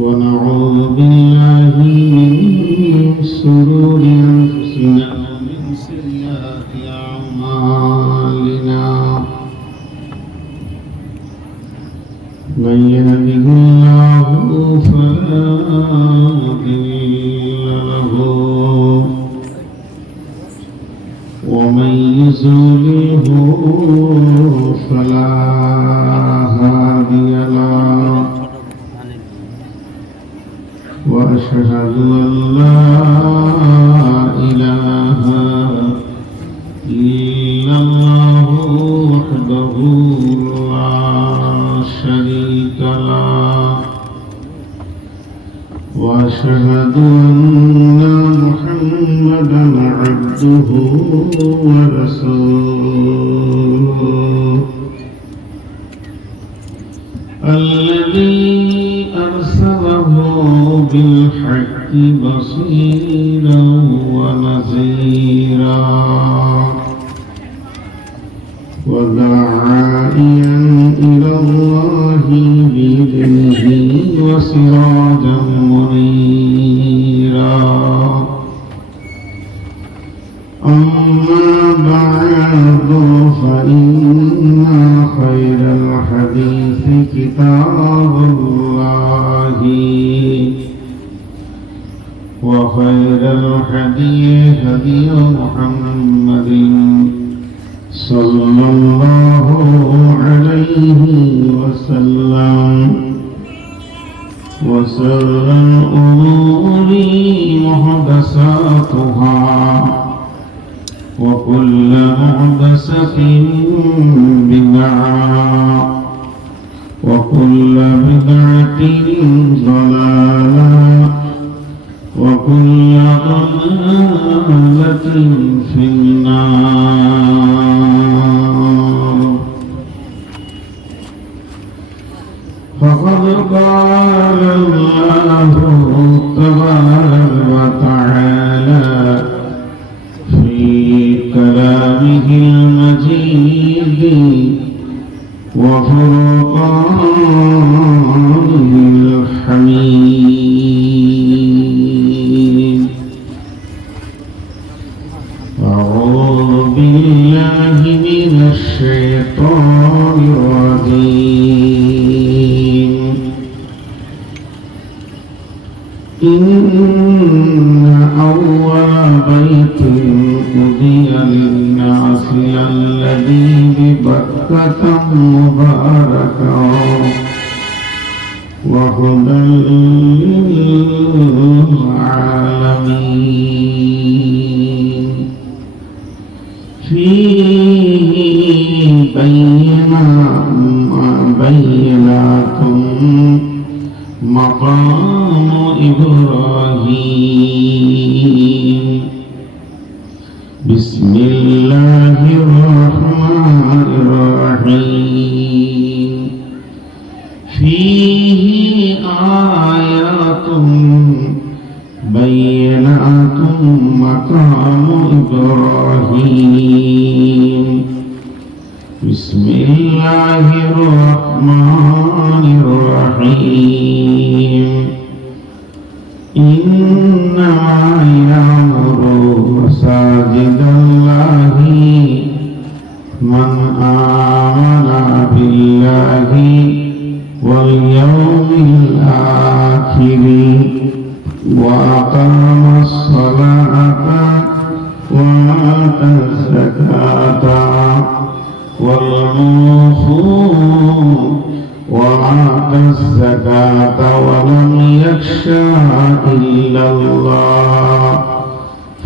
ونعوذ بالله من شرور أنفسنا ومن سيئات أعمالنا من يهده الله فلا مضل له ومن يضلله فلا هادي له وأشهد أن لا إله إلا الله وحده لا شريك له وأشهد أن محمدا عبده ورسوله الذي أرسله بالحق بصيرا ونذيرا وداعيا إلى الله بإذنه وسراجا منيرا أما بعد فإن خير الحديث كتاب الله وخير الهدي هدي محمد صلى الله عليه وسلم وشر الأمور محدثاتها وكل محدثة بدعة وكل بدعة ضلالة وكل ضلالة في النار فقد قال الله تبارك وتعالى في كلامه المجيد وفرقانه الحميد أعوذ بالله من الشيطان الرجيم إن أول بيت أذن للناس الذي ببكة مباركا وهدى للعالمين فيه بينات مقام إبراهيم بسم الله الرحمن الرحيم فيه آيات بينات مقام إبراهيم بسم الله الرحمن الرحيم إنما يأمر مساجد الله من آمن بالله واليوم الآخر وأقام الصلاة وآتى الزكاة وآتى الزكاة ولم يخشى إلا الله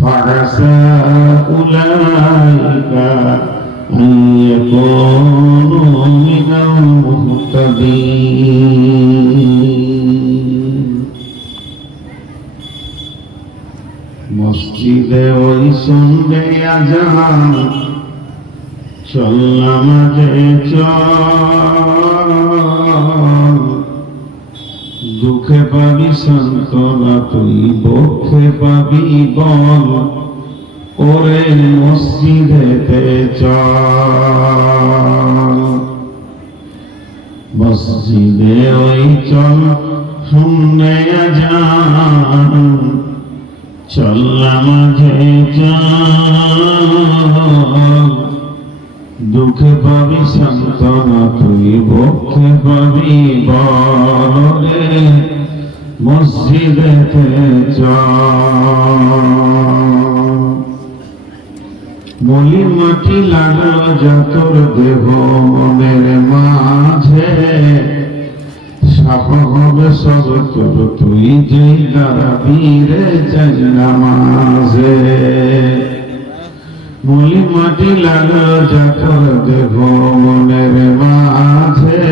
فعسى أولئك أن يكونوا من المهتدين মসজিদে ওই সন্ধ্যে আজান চললাম যে চল দুঃখে পাবি সান্ত্বনা তুই বক্ষে পাবি বল ওরে মসজিদেতে চল মসজিদে ওই চল শুনে আজান, চল নামাজে চল, দুঃখে পাবি সান্ত্বনা তুই বক্ষে পাবি বল রে মসজিদেতে চল। মলি মাটি লাগলো যতর দেহ মনের মাঝে, সাফা হবে সব তোর তুই যেই দাঁড়াবি রে যাই নামাজে। মলি মাটি লাগলো যতর দেহ মনের মাঝে,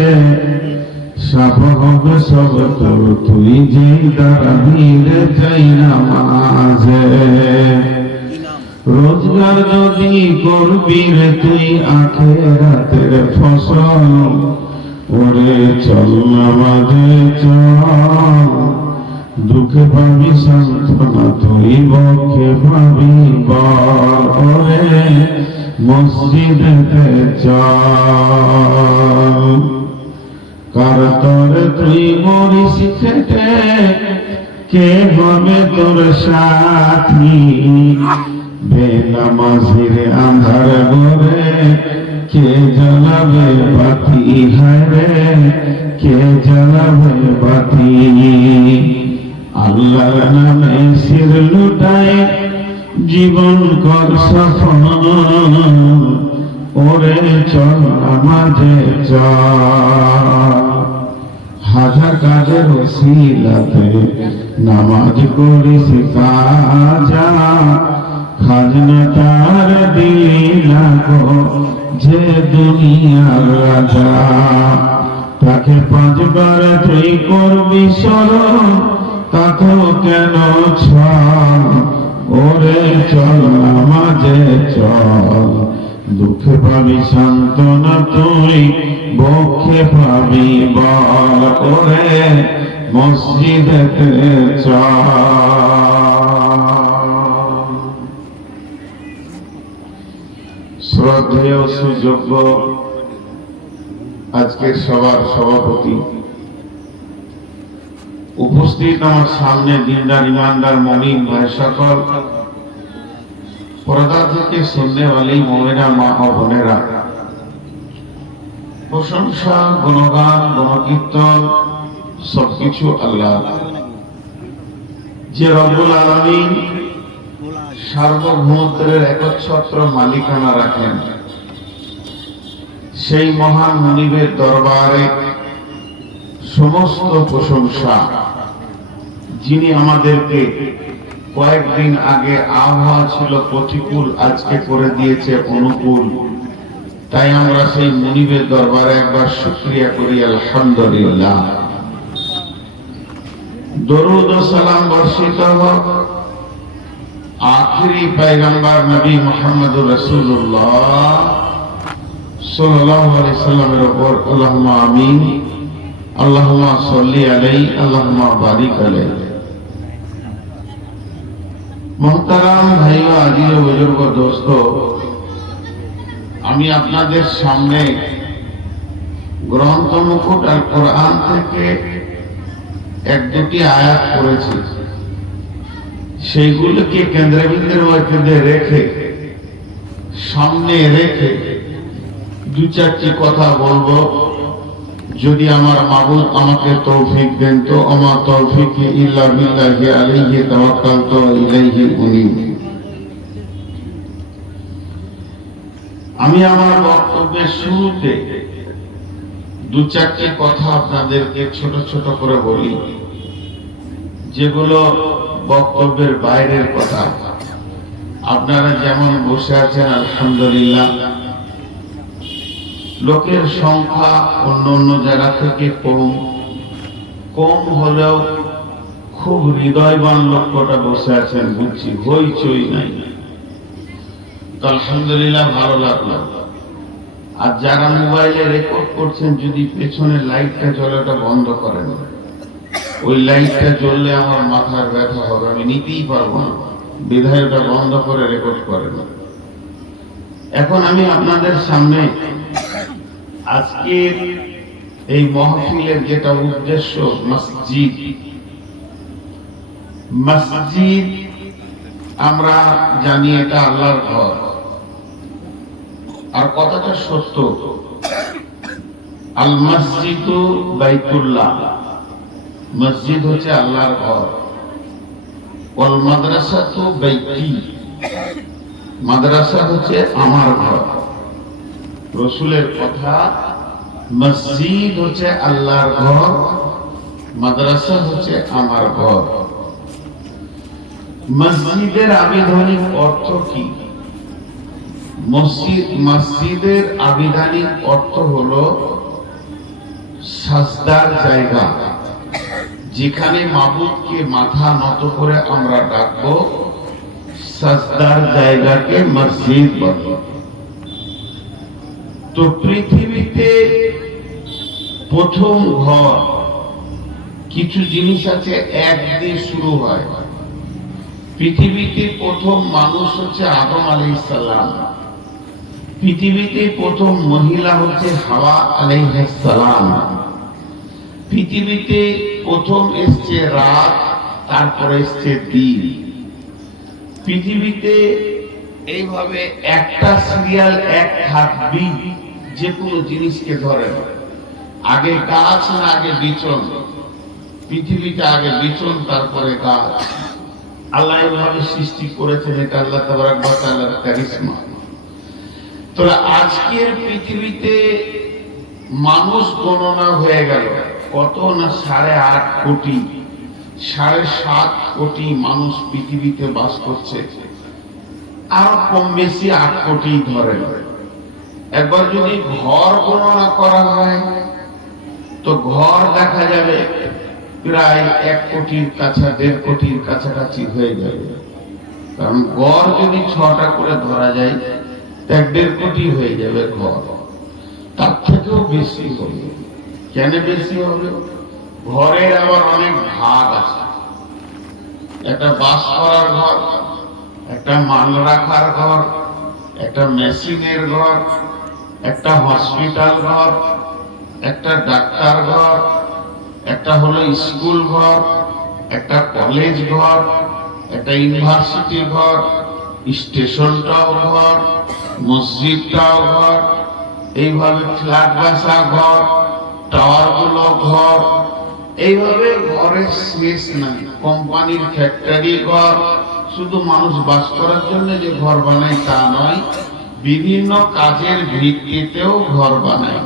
সাফা হবে সব তোর তুই যেই দাঁড়াবি রে যাই নামাজে। রোজগার যদি করবি রে তুই আখিরাতের ফসল, ওরে চল নামাজে চল, দুঃখে পাবি সান্ত্বনা তুই বক্ষে পাবি বল, ওরে মসজিদেতে চল। কার তরে তুই মরিস খেটে, কে হবে তোর সাথী, বেনামাজির আন্ধার ঘরে কে জ্বালাবে বাতি, হায় রে কে জ্বালাবে বাতি। আল্লাহর নামে সির লুটায় জীবন কর সফল, ওরে চল নামাজে চল। হাজার কাজের ওসিলাতে নামাজ করিস কাজা, খাজনা তার দিলা গো যে দুনিয়ার রাজা। তাকে পাঁচবার তুই করবি স্মরণ, তাকেও কেন ছল, ওরে চল নামাজে চল, দুঃখে পাবি সান্ত্বনা তুই বক্ষে পাবি বল, ওরে মসজিদেতে চল। শ্রদ্ধেয় সুযোগ্য আজকের সবার সভাপতি, উপস্থিত আমার সামনে দিনদার ইমানদার মুমিন ভাই সকল, পর্দা থেকে শুননে वाली মুমিনা মা ও বোনেরা, প্রশংসা গুণগান গুণকীর্তন সবকিছু আল্লাহ, যে রব্বুল আলামিন সার্বভৌমত্বের একচ্ছত্র মালিকানা রাখেন। সেই মহান মুনিবের দরবারে সমস্ত প্রশংসা, যিনি আমাদেরকে কয়েকদিন আগে আবহাওয়া ছিল প্রতিকূল, আজকে করে দিয়েছে অনুকূল। তাই আমরা সেই মুনিবের দরবারে একবার শুকরিয়া করি আলহামদুলিল্লাহ। দরুদ ও সালাম বর্ষিত হোক আখিরি পয়গম্বর নবী মুহাম্মদুর রাসূলুল্লাহ সাল্লাল্লাহু আলাইহি সাল্লামের উপর, আল্লাহুম্মা আমিন, আল্লাহুম্মা সাল্লি আলাইহি, আল্লাহুম্মা বারিক আলাইহি। মোহতারাম ভাইও, আজিজ ও বুজুর্গ দোস্ত, আমি আপনাদের সামনে গ্রন্থ মুকুট আল কোরআন থেকে এক দুটি আয়াত পড়েছি। সেইগুলোকে কেন্দ্রবিন্দুর মধ্যে রেখে, সামনে রেখে দু চারটি কথা বলবো। যদি আমার মাবুদ আমাকে তৌফিক দেন তো, আমার তৌফিক ইল্লা বিল্লাহি আলাইহি তাওয়াক্কালতু ওয়া ইলাইহি উনীব। আমি আমার বক্তব্যের শুরুতে দু চারটি কথা আপনাদেরকে ছোট ছোট করে বলি, যেগুলো বক্তব্যের বাইরের কথা। আপনারা যেমন বসে আছেন আলহামদুলিল্লাহ, লোকের সংখ্যা অন্য অন্য জায়গা থেকে কম হলেও খুব হৃদয়বান লোক কটা বসে আছেন বুঝছি, হইচই নাই। আলহামদুলিল্লাহ, ভালো লাগলো। আর যারা মোবাইলে রেকর্ড করছেন, যদি পেছনের লাইটটা জ্বলে ওটা বন্ধ করেন। ওই লাইটটা জ্বললে আমার মাথার ব্যথা হবে, আমি নিতেই পারবো না, বিধায় ওটা বন্ধ করে রেকর্ড করেন। এখন আমি আপনাদের সামনে আজকের এই মাহফিলের যেটা উদ্দেশ্য, মসজিদ। মসজিদ আমরা জানি এটা আল্লাহর ঘর, আর কথাটা সত্য। আল মসজিদু বাইতুল্লাহ, মসজিদ হচ্ছে আল্লাহর ঘর। ওয়াল মাদ্রাসাতু বাইতি, মাদ্রাসা হচ্ছে আমার ঘর। রাসূলের কথা, মসজিদ হচ্ছে আল্লাহর ঘর, মাদ্রাসা হচ্ছে আমার ঘর। মসজিদের আবিধানিক অর্থ কি? মসজিদের আবিধানিক অর্থ হলো সাজদার জায়গা, যেখানে মাবুদকে মাথা নত করে আমরা ডাকবো, সাজদার জায়গাকে মসজিদ বলে। তো পৃথিবীতে প্রথম ঘর, কিছু জিনিস আছে এক দিয়ে শুরু হয়। পৃথিবীতে প্রথম মানুষ হচ্ছে আদম আলাইহিস সালাম, পৃথিবীতে প্রথম মহিলা হচ্ছে হাওয়া আলাইহিস সালাম, পৃথিবীতে প্রথম এসছে রাত, তারপরে এসছে দিন। পৃথিবীতে এইভাবে একটা সিরিয়াল এক থাকবি, যে কোনো জিনিসকে ধরে, আগে গাছ না আগে বিচন? পৃথিবীতে আগে বিচন, তারপরে গাছ। আল্লাহ এইভাবে সৃষ্টি করেছেন, এটা আল্লাহ তাবারক ওয়া তাআলার কারিশমা। তো আজকের পৃথিবীতে মানুষ গণনা হয়ে গেল কত না, 8.5 কোটি, 7.5 কোটি মানুষ পৃথিবীতে বাস করছে। আর কম বেশি 8 কোটি ধরে। একবার যদি ঘর গণনা করা হয়, তো ঘর দেখা যাবে প্রায় 1 কোটির কাছে, 1.5 কোটির কাছাকাছি হয়ে যাবে। কারণ গড় যদি 6টা করে ধরা যায়, 1.5 কোটি হয়ে যাবে ঘর। তার থেকেও বেশি হবে। কেন বেশি হবে? ঘরের আবার অনেক ভাগ আছে। একটা বাস করার ঘর, একটা মাল রাখার ঘর, একটা মেশিনের ঘর, একটা হসপিটাল ঘর, একটা ডাক্তার ঘর, একটা হলো স্কুল ঘর, একটা কলেজ ঘর, একটা ইউনিভার্সিটি ঘর, স্টেশনটাও ঘর, মসজিদটাও ঘর, এইভাবে ফ্ল্যাট বাসা ঘর, টাওয়ার গুলো ঘর। এইভাবে ঘরের শেষ নাই। কোম্পানির ফ্যাক্টরি ঘর। শুধু মানুষ বাস করার জন্য যে ঘর বানায় তা নয়, বিভিন্ন কাজের ভিত্তিতেও ঘর বানায়।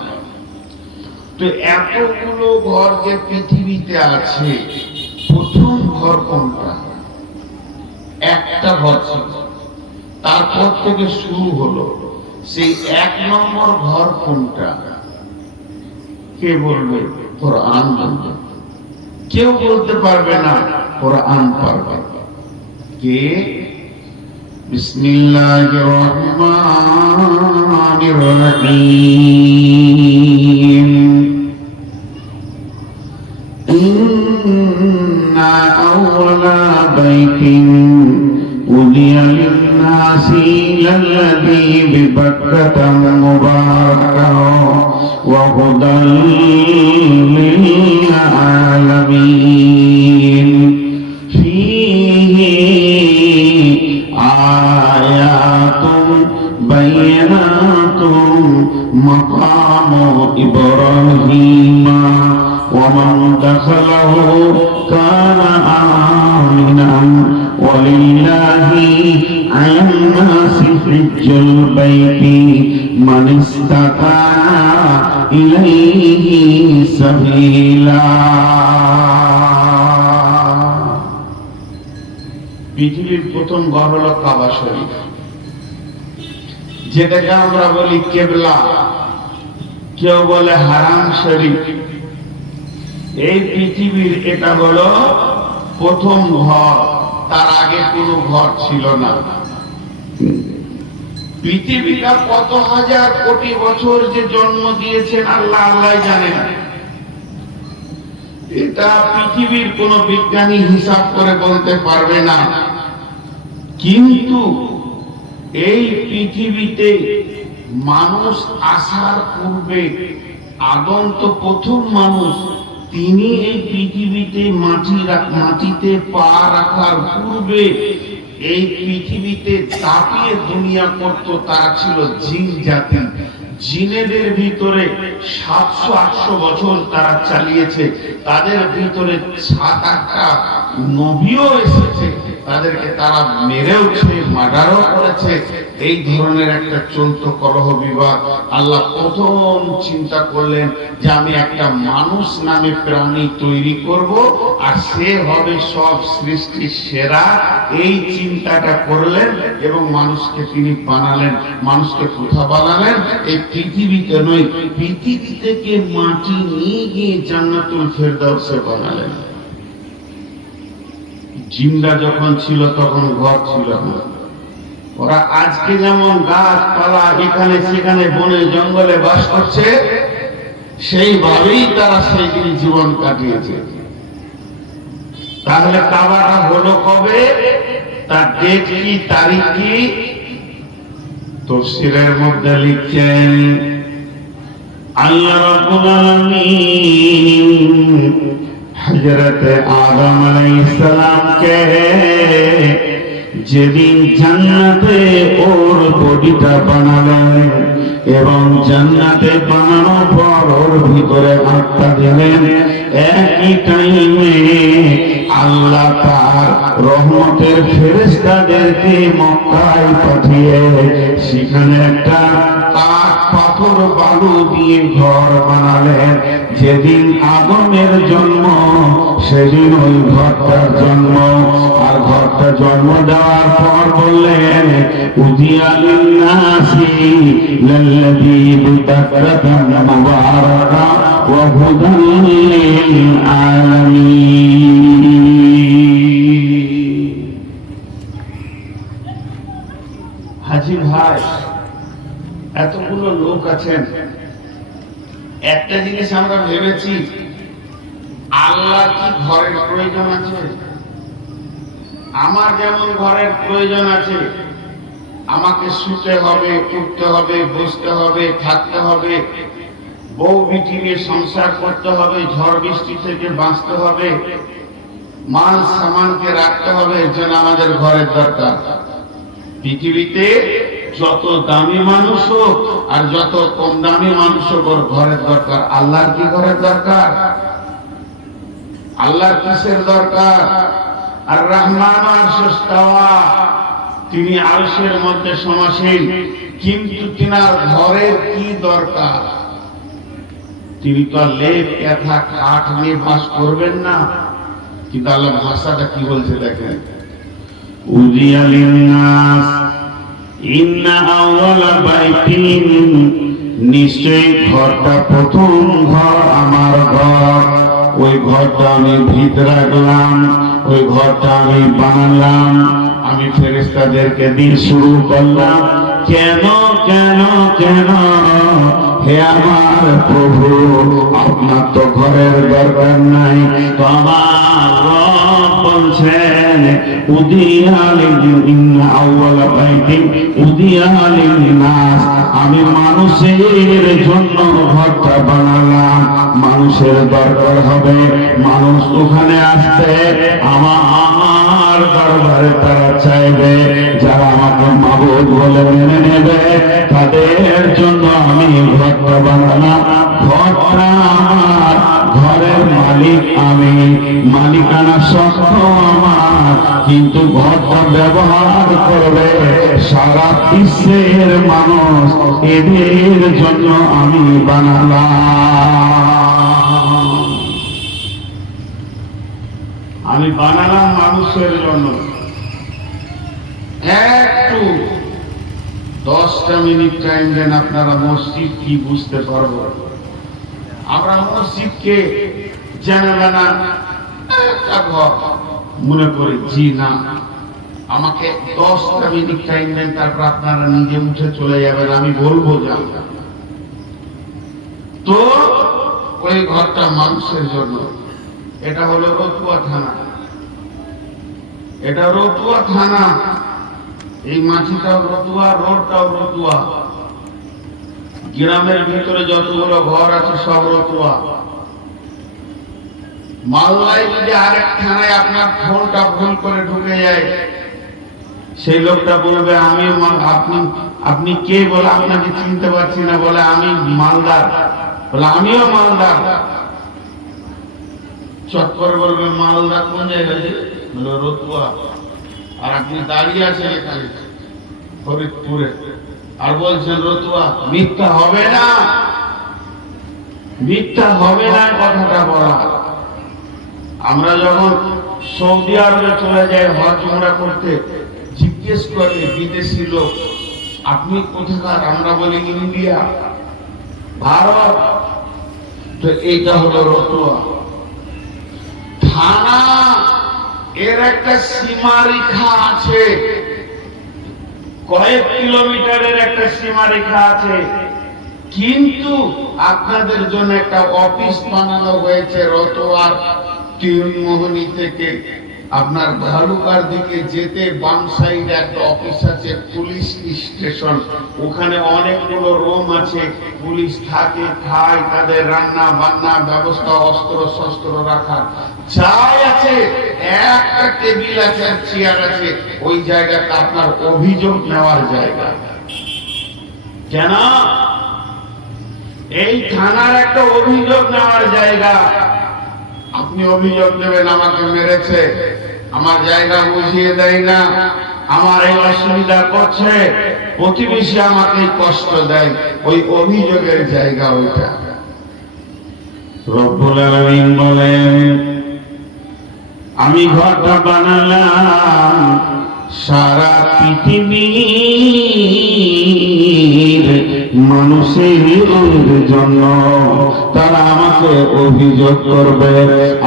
তো এতগুলো ঘর যে পৃথিবীতে আছে, প্রথম ঘর কোনটা? একটা ঘর ছিল, তারপর থেকে শুরু হলো। সেই 1 নম্বর ঘর কোনটা? কে বলবে? কোরআন বলবে। কেউ বলতে পারবে না, কোরআন পারবে। কে? বিসমিল্লাহির রহমানির রহিম। ইন্না আওয়ালা বাইতিন উদিয়া লিন-নাসি লাল্লাযী বিবাক্কাতা মুবারাকান ওয়া হুদাল লিল-আলামিন ফীহি আয়াতুন বায়িনাতুন মাকামু ইব্রাহিম ওয়া মান দাখালাহু কানা আমিনান ওয়ালিল্লাহি আলান নাসি হিজ্জুল বাইতি মান ইসতাতা ইলাইহি সাবিলা। পৃথিবীর প্রথম ঘর হলো কাবা শরীফ, যেটাকে আমরা বলি কেবলা, কেউ বলে হারাম শরীফ। এই পৃথিবীর এটা হলো প্রথম ঘর, তার আগে কোনো ঘর ছিল না। পৃথিবীটা কত হাজার কোটি বছর যে জন্ম দিয়েছেন আল্লাহ আল্লাহ জানেন। এটা পৃথিবীর কোন বিজ্ঞানী হিসাব করে বলতে পারবে না। কিন্তু এই পৃথিবীতে মানুষ আসার পূর্বে আদম তো প্রথম মানুষ, তিনি এই পৃথিবীতে মাটিতে পা রাখার পূর্বে এই পৃথিবীতে দাপিয়ে দুনিয়া করত, তারা ছিল জিন জাতি। জিনেদের ভিতরে 700-800 বছর তারা চালিয়েছে। তাদের ভিতরে 7-8টা নবীও এসেছে, তাদেরকে তারা মেরেওছে, মার্ডারও করেছে। এই ধরনের একটা চলতো কলহ বিবাদ। আল্লাহ প্রথম চিন্তা করলেন যে আমি একটা মানুষ নামে প্রাণী তৈরি করব, আর সে হবে সব সৃষ্টির সেরা। এই চিন্তাটা করলেন এবং মানুষকে তিনি বানালেন। মানুষকে কোথা বানালেন? এই পৃথিবীতে নয়, পৃথিবী থেকে মাটি নিয়ে গিয়ে জান্নাতুল ফেরদাউসে বানালেন। জিন্দা যখন ছিল তখন ঘর ছিল না। ওরা আজকে যেমন গাছপালা এখানে সেখানে বনে জঙ্গলে বাস করছে, সেইভাবেই তারা সেই দিন জীবন কাটিয়েছে। তাহলে কাবাটা হলো কবে? তার ডেট কি, তারিখ কি? তাফসীরের মধ্যে লিখছেন আল্লাহ রাব্বুল আলামিন হযরত আদম আলাইহিস সালামকে যেদিন জান্নাতে ওর বডিটা বানালেন এবং জান্নাতে বানানোর পর ওর ভিতরে আত্মা দিলেন, একই টাইমে আল্লাহ তার রহমতের ফেরেশতাদেরকে মক্কায় পাঠিয়ে সেখানে একটা কাঠ পাথর বালু দিয়ে ঘর বানালেন। যেদিন আদমের জন্ম সেদিন ওই ঘরটার জন্ম। আর ঘরটা জন্ম দেওয়ার পর বললেন উদিয়া লিন্নাসি লাল্লাযী বিবাক্কাতান মুবারাকা ওয়া হুদান লিল আলামিন। হাজী ভাই, এতগুলো লোক আছেন, একটা জিনিস আমরা ভেবেছি, আল্লাহ কি ঘরের প্রয়োজন আছে? আমার যেমন ঘরের প্রয়োজন আছে, আমাকে শুতে হবে, উঠতে হবে, বসতে হবে, থাকতে হবে, বউ বিটি নিয়ে সংসার করতে হবে, ঝড় বৃষ্টি থেকে বাঁচতে হবে, মাল সামানকে রাখতে হবে, এর জন্য আমাদের ঘরের দরকার। পৃথিবীতে যত দামি মানুষ হোক আর যত কম দামি মানুষ হোক, ওর ঘরের দরকার। আল্লাহর কি ঘরের দরকার? আল্লাহর কিসের দরকার? আর রহমান আরশের ইস্তাওয়া, তিনি আরশের মধ্যে সমাসীন, কিন্তু তিনার ঘরের কি দরকার? তিনি তো লেপ এথা কাঠ নিয়ে বাস করবেন না। কিন্তু আল্লাহ ভাষাটা কি বলছে দেখেন, উদিয়া লিন্নাস ইন্না আউয়ালা বাইতিন, নিশ্চয়ই ঘরটা প্রথম ঘর আমার ঘর। ওই ঘরটা আমি ভিত রাখলাম, ওই ঘরটা আমি বানালাম, আমি ফেরেশতাদেরকে দিয়ে শুরু করলাম। কেন কেন কেন? হে আমার প্রভু, আপনার তো ঘরের দরকার নাই। তো আমার রব বলছেন উদিয়া লিন্নাস আউয়ালা বাইতিন উদিয়া লিন্নাস, আমি মানুষের জন্য ঘরটা বানালাম। মানুষের দরকার হবে, মানুষ ওখানে আসতে আমার দরবারে তারা চাইবে, যারা আমাকে মাবুদ বলে মেনে নেবে তাদের জন্য আমি ঘরটা বানালাম। ঘরটা আমার, ঘরের মালিক আমি, মালিকানা সত্য আমার, কিন্তু ঘরটা ব্যবহার করবে সারা বিশ্বের মানুষ, এদের জন্য আমি বানালাম। আমি বানালাম মানুষের জন্য। একটু 10টা মিনিট টাইম দেন, আপনারা মসজিদ কি বুঝতে পারবো। আমরা মসজিদকে জানা একটা ঘর মনে করি, জি না। আমাকে 10টা মিনিট টাইম দেন, তারপর আপনারা নিজে উঠে চলে যাবেন, আমি বলবো যা। তো ওই ঘরটা মানুষের জন্য। এটা হলো রতুয়া থানা, এটা রতুয়া থানা। এই মাটিটাও রতুয়া, রোডটাও রতুয়া। গ্রামের ভিতরে যতগুলো ঘর আছে সব রতুয়া। মালদায় যদি আরেক থানায় আপনার ফোনটা ভুল করে ঢুকে যায়, সেই লোকটা বলবে আমি আপনি কে, বলে আপনাকে চিনতে পারছি না, বলে আমি মালদার, বলে আমিও মালদার। চট করে বলবে মালদা কোন জায়গায়, বলে রতুয়া। আর আপনি দাঁড়িয়ে আছেন এখানে ফরিদপুরে আর বলছেন রতুয়া। মিথ্যা হবে না, মিথ্যা হবে না কথাটা বলা। আমরা যখন সৌদি আরবে চলে যাই হজ উমরা করতে, জিজ্ঞেস করে বিদেশি লোক আপনি কোথাকার, আমরা বলি ইন্ডিয়া, ভারত। তো এইটা হলো রতুয়া। থানা এর একটা সীমারেখা আছে, কয়েক কিলোমিটারের একটা সীমারেখা আছে, কিন্তু আপনাদের জন্য একটা অফিস বানানো হয়েছে রতোয়ার তিনমোহনী থেকে আপনার ভালুকার দিকে যেতে বাম সাইডে একটা অফিস আছে, পুলিশ স্টেশন। ওখানে অনেকগুলো রুম আছে, পুলিশ থাকে, খায়, তাদের রান্না বান্না ব্যবস্থা, অস্ত্র শস্ত্র রাখার যাই আছে, একটা টেবিল আছে, চেয়ার আছে। ওই জায়গাটা আপনার অভিযোগ নেওয়ার জায়গা। কেন? এই থানার একটা অভিযোগ নেওয়ার জায়গা। আপনি অভিযোগ দেবেন আমাকে মেরেছে, আমার জায়গা বুঝিয়ে দেয় না, আমার এই অসুবিধা করছে, প্রতিবেশী আমাকে কষ্ট দেয়, ওই অভিযোগের জায়গা ওইটা। রব্বুল আলামিন বলেন আমি ঘরটা বানালাম সারা পৃথিবীর মানুষের জন্য। তারা আমাকে অভিযোগ করবে,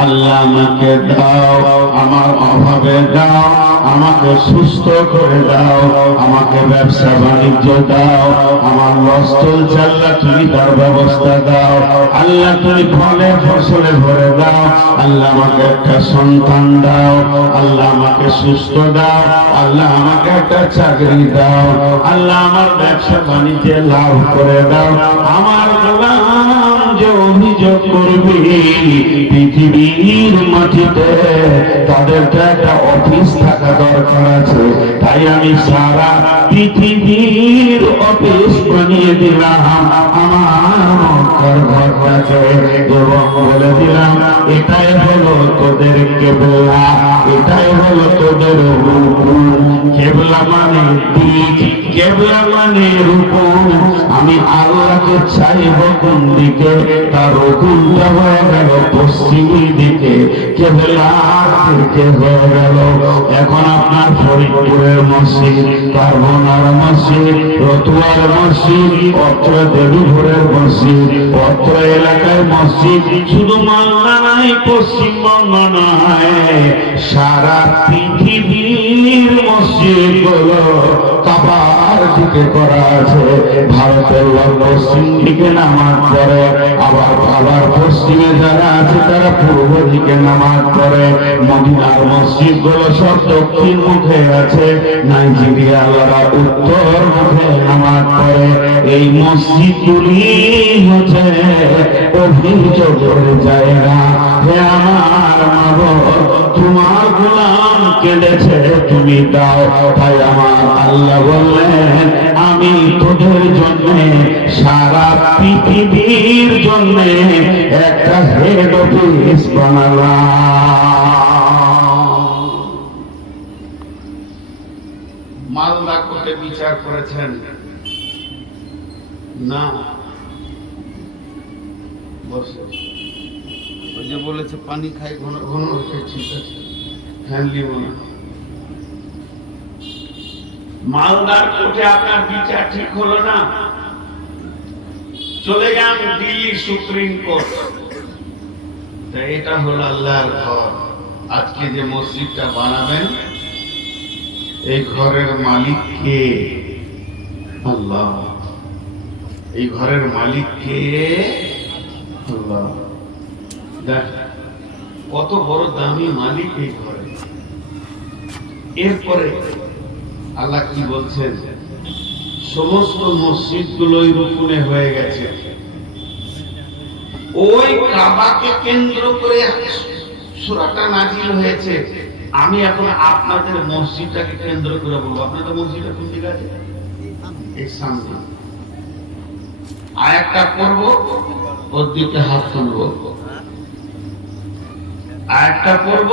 আল্লাহ আমাকে দাও, আমার অভাবে দাও, আমাকে সুস্থ করে দাও, আমাকে ব্যবসা বাণিজ্য দাও, আমার লস চলছে আল্লাহ তুমি তার ব্যবস্থা দাও, আল্লাহ তুমি ফলে ফসলে ভরে দাও, আল্লাহ আমাকে একটা সন্তান দাও, আল্লাহ আমাকে সুস্থ দাও, আল্লাহ আমাকে একটা চাকরি দাও, আল্লাহ আমার ব্যবসা বাণিজ্যে লাভ করে দাও। আমার গোলাম যে অভিযোগ করবি পৃথিবীর মাটিতে, তাদের তো একটা অফিস থাকা দরকার আছে। তাই আমি সারা পৃথিবীর অফিস বানিয়ে দিলাম আমার ঘরটাকে, এবং বলে দিলাম এটাই হলো তোদের কেবলা, এটাই হলো তোদের রুকু। কেবলা মানে দিক, কেবলা মানে রুকু। আমি আল্লাহকে চাইব কোন দিকে, তার রুকুটা হয়ে গেল পশ্চিম দিকে, কেবলার দিকে হয়ে গেল। এখন আপনার ফরিদপুরের মসজিদ, কারবনার মসজিদ, রতুয়ার মসজিদ, অত্র দেবীপুরের মসজিদ, অত্র এলাকায় মসজিদ, শুধু মালদা নাই, পশ্চিমবঙ্গ নয়, সারা পৃথিবীর মসজিদ গুলো কাবার দিকে করা আছে। ভারতের লোক পশ্চিম দিকে নামাজ পড়ে, আবার পশ্চিমে যারা আছে তারা পূর্ব দিকে নামাজ পড়ে। মদিনার মসজিদ গুলো সব দক্ষিণ মুখে আছে, নাইজেরিয়ালরা উত্তর মুখে নামাজ পড়ে। এই মসজিদগুলি হচ্ছে অভিযোগের জায়গা। হে আমার মাগো, তোমার গোলাম কেঁদেছে, তুমি দাও। তাই আমার আল্লাহ বললেন আমি তোদের জন্য সারা পৃথিবীর জন্য একটা হেড অফিস বানালাম। মালদা কোর্টে বিচার করেছেন না, বসে ওই যে বলেছে পানি খাই ঘন ঘন, ঠিক আছে, ফ্যান লিব না। মালদার কোর্টে আপনার বিচার ঠিক হলো না, চলে যান দিল্লি সুপ্রিম কোর্ট। এটা হলো আল্লাহর ঘর। আজকে যে মসজিদটা বানাবেন, এই ঘরের মালিক কে? আল্লাহ। এই ঘরের মালিক কে? আল্লাহ। দেখ কত বড় দামি মালিক এই ঘরে। এরপরে আল্লাহ কি বলছেন? সমস্ত মসজিদ গুলোই রুকুনে হয়ে গেছে। ওই কাবাকে কেন্দ্র করে সূরাটা নাজিল হয়েছে। আমি এখন আপনাদের মসজিদটাকে কেন্দ্র করে বলবো, আপনাদের মসজিদটা কোন দিকে আছে? এই সামনে আয়াতটা পড়ব, ওর দিকে হাত তুলব। আয়াতটা পড়ব,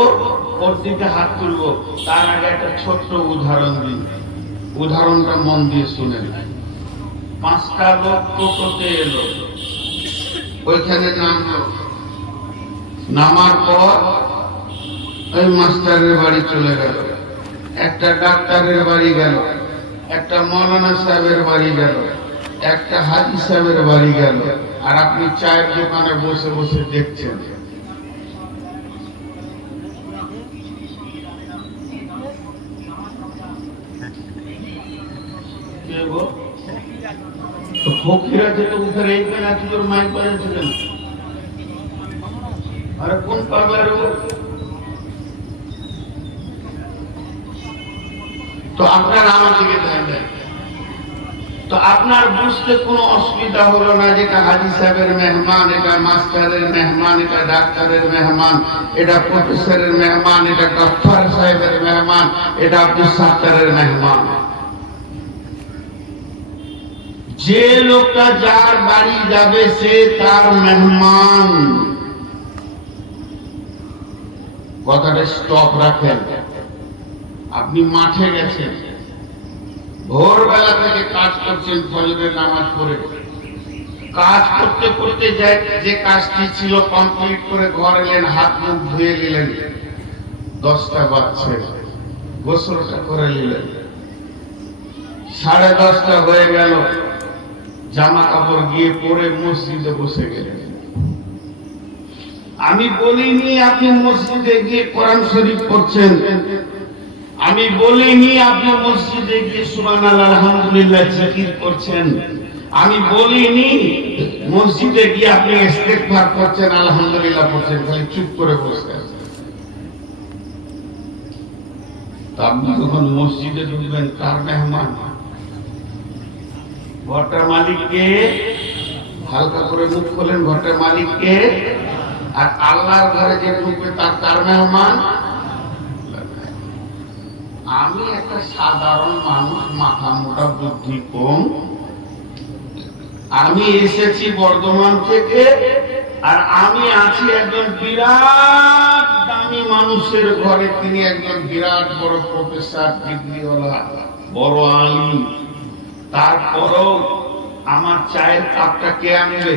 ওর দিকে হাত তুলব। তার আগে একটা ছোট্ট উদাহরণ দিন। উদাহরণটা মন দিয়ে শুনেন। 5টা লোক টোটোতে এলো, ওইখানে নামলো। নামার পর ওই মাস্টারের বাড়ি চলে গেল, একটা ডাক্তারের বাড়ি গেল, একটা মৌলানা সাহেবের বাড়ি গেল, একটা হাজি সাহেবের বাড়ি গেল। আর আপনি চায়ের দোকানে বসে বসে দেখছেন। ফকিরা যেটা উঠে এইখানে আছে, তোর মাইক বাজাচ্ছিলেন। আরে কোন পাগলার? তো আপনার আমার দিকে দেখেন, তো আপনার বুঝতে কোনো অসুবিধা হলো না যেটা হাজি সাহেবের মেহমান, এটা মাস্টারের মেহমান, এটা ডাক্তারের মেহমান, এটা প্রফেসরের মেহমান, এটা গফফার সাহেবের মেহমান, এটা আব্দুল সাত্তারের মেহমান। যে লোকটা যার বাড়ি যাবে সে তার মেহমান। কথাটা স্টপ রাখেন। আপনি মাঠে গেছেন, ভোরবেলা থেকে কাজ করছেন, ফজরের নামাজ পড়ে কাজ করতে করতে যে কাজটি ছিল কমপ্লিট করে ঘর এলেন, হাত মুখ ধুয়ে নিলেন। 10টা বাজছে, গোসলটা করে নিলেন। 10:30 হয়ে গেল, জামা কাপড় গিয়ে পরে মসজিদে বসে গেলেন। আমি বলিনি আপনি মসজিদে গিয়ে কোরআন শরীফ পড়ছেন, আমি বলিনি আপনি মসজিদে গিয়ে সুবহানাল্লাহ আলহামদুলিল্লাহ জিকির করছেন, আমি বলিনি মসজিদে গিয়ে আপনি ইস্তেগফার করছেন, আলহামদুলিল্লাহ পড়ছেন। খালি চুপ করে বসে আছেন। আপনি যখন মসজিদে ঢুকবেন, কার মেহমান? ঘরটার মালিককে। হালকা করে মুখ খোলেন, ঘরটার মালিককে। আর আল্লাহর ঘরে যে ঢুকবে তার কার মেহমান? আমি একটা সাধারণ মানুষ, মাথা মোটা, বুদ্ধি কম। আমি এসেছি বর্ধমান থেকে, আর আমি আছি একজন বিরাট দামি মানুষের ঘরে। তিনি একজন বিরাট বড় প্রফেসর, ডিগ্রিওয়ালা, বড় আলিম। তারপরও আমার চায়ের কাপটা কে আনবে?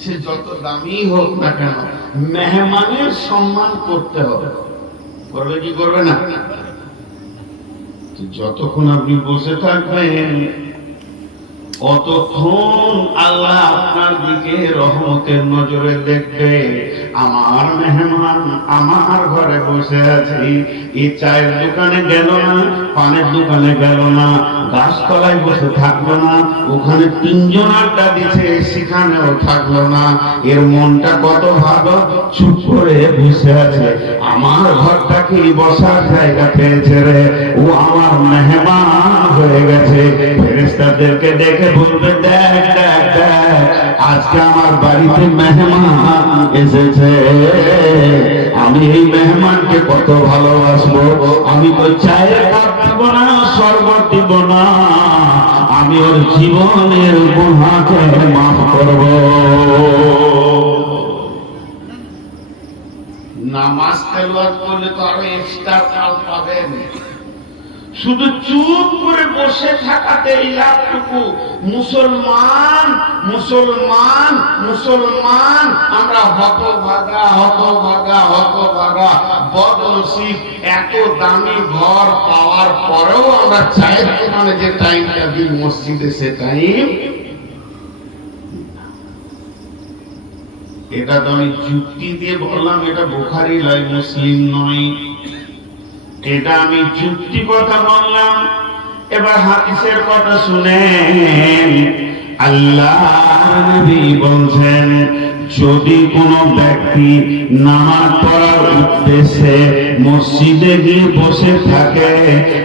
সে যত দামি হোক না কেন, মেহমানের সম্মান করতে হবে। করবে কি করবে না? যতক্ষণ আপনি বসে থাকবেন অতক্ষণ আল্লাহ আপনার দিকে রহমতের নজরে দেখবে। আমার মেহমান আমার ঘরে বসে আছে। এই চায়ের দোকানে গেল না, পানের দোকানে গেল না, গাছতলায় বসে থাকলো না, ওখানে 3 জন আড্ডা দিচ্ছে সেখানেও থাকলো না। এর মনটা কত ভালো, চুপ করে বসে আছে। আমার ঘরটাকে বসার জায়গা পেয়েছে রে, ও আমার মেহমান হয়ে গেছে। ফেরেশতাদেরকে দেখে বলবে, দেখ দেখ দেখ, আজকে আমার বাড়িতে মেহমান এসেছে। আমি এই মেহমানকে কত ভালোবাসবো। আমি তো চায়ের কাপ দিব না, শরবত দিব না, আমি ওর জীবনের গুনাহকে মাফ করব। নামাজ তেলাওয়াত করলে তো আরো এক্সট্রা ফল পাবেন। শুধু চুপ করে বসে থাকাতে এইটুকু। মুসলমান মুসলমান মুসলমান আমরা হতভাগা হতভাগা হতভাগা বদনসিব। এত দামি ঘর পাওয়ার পরেও আমরা চায়ের দোকানে যে টাইমটা দিই মসজিদে, সে টাইম। এটা তো আমি যুক্তি দিয়ে বললাম, এটা বুখারী নয়, মুসলিম নয়, এটা আমি যুক্তি কথা বললাম। এবার হাদিসের কথা শুনেন। আল্লাহ নবী বলছেন, যদি কোনো ব্যক্তি নামাজ পড়ার উদ্দেশ্যে মসজিদে গিয়ে বসে থাকে,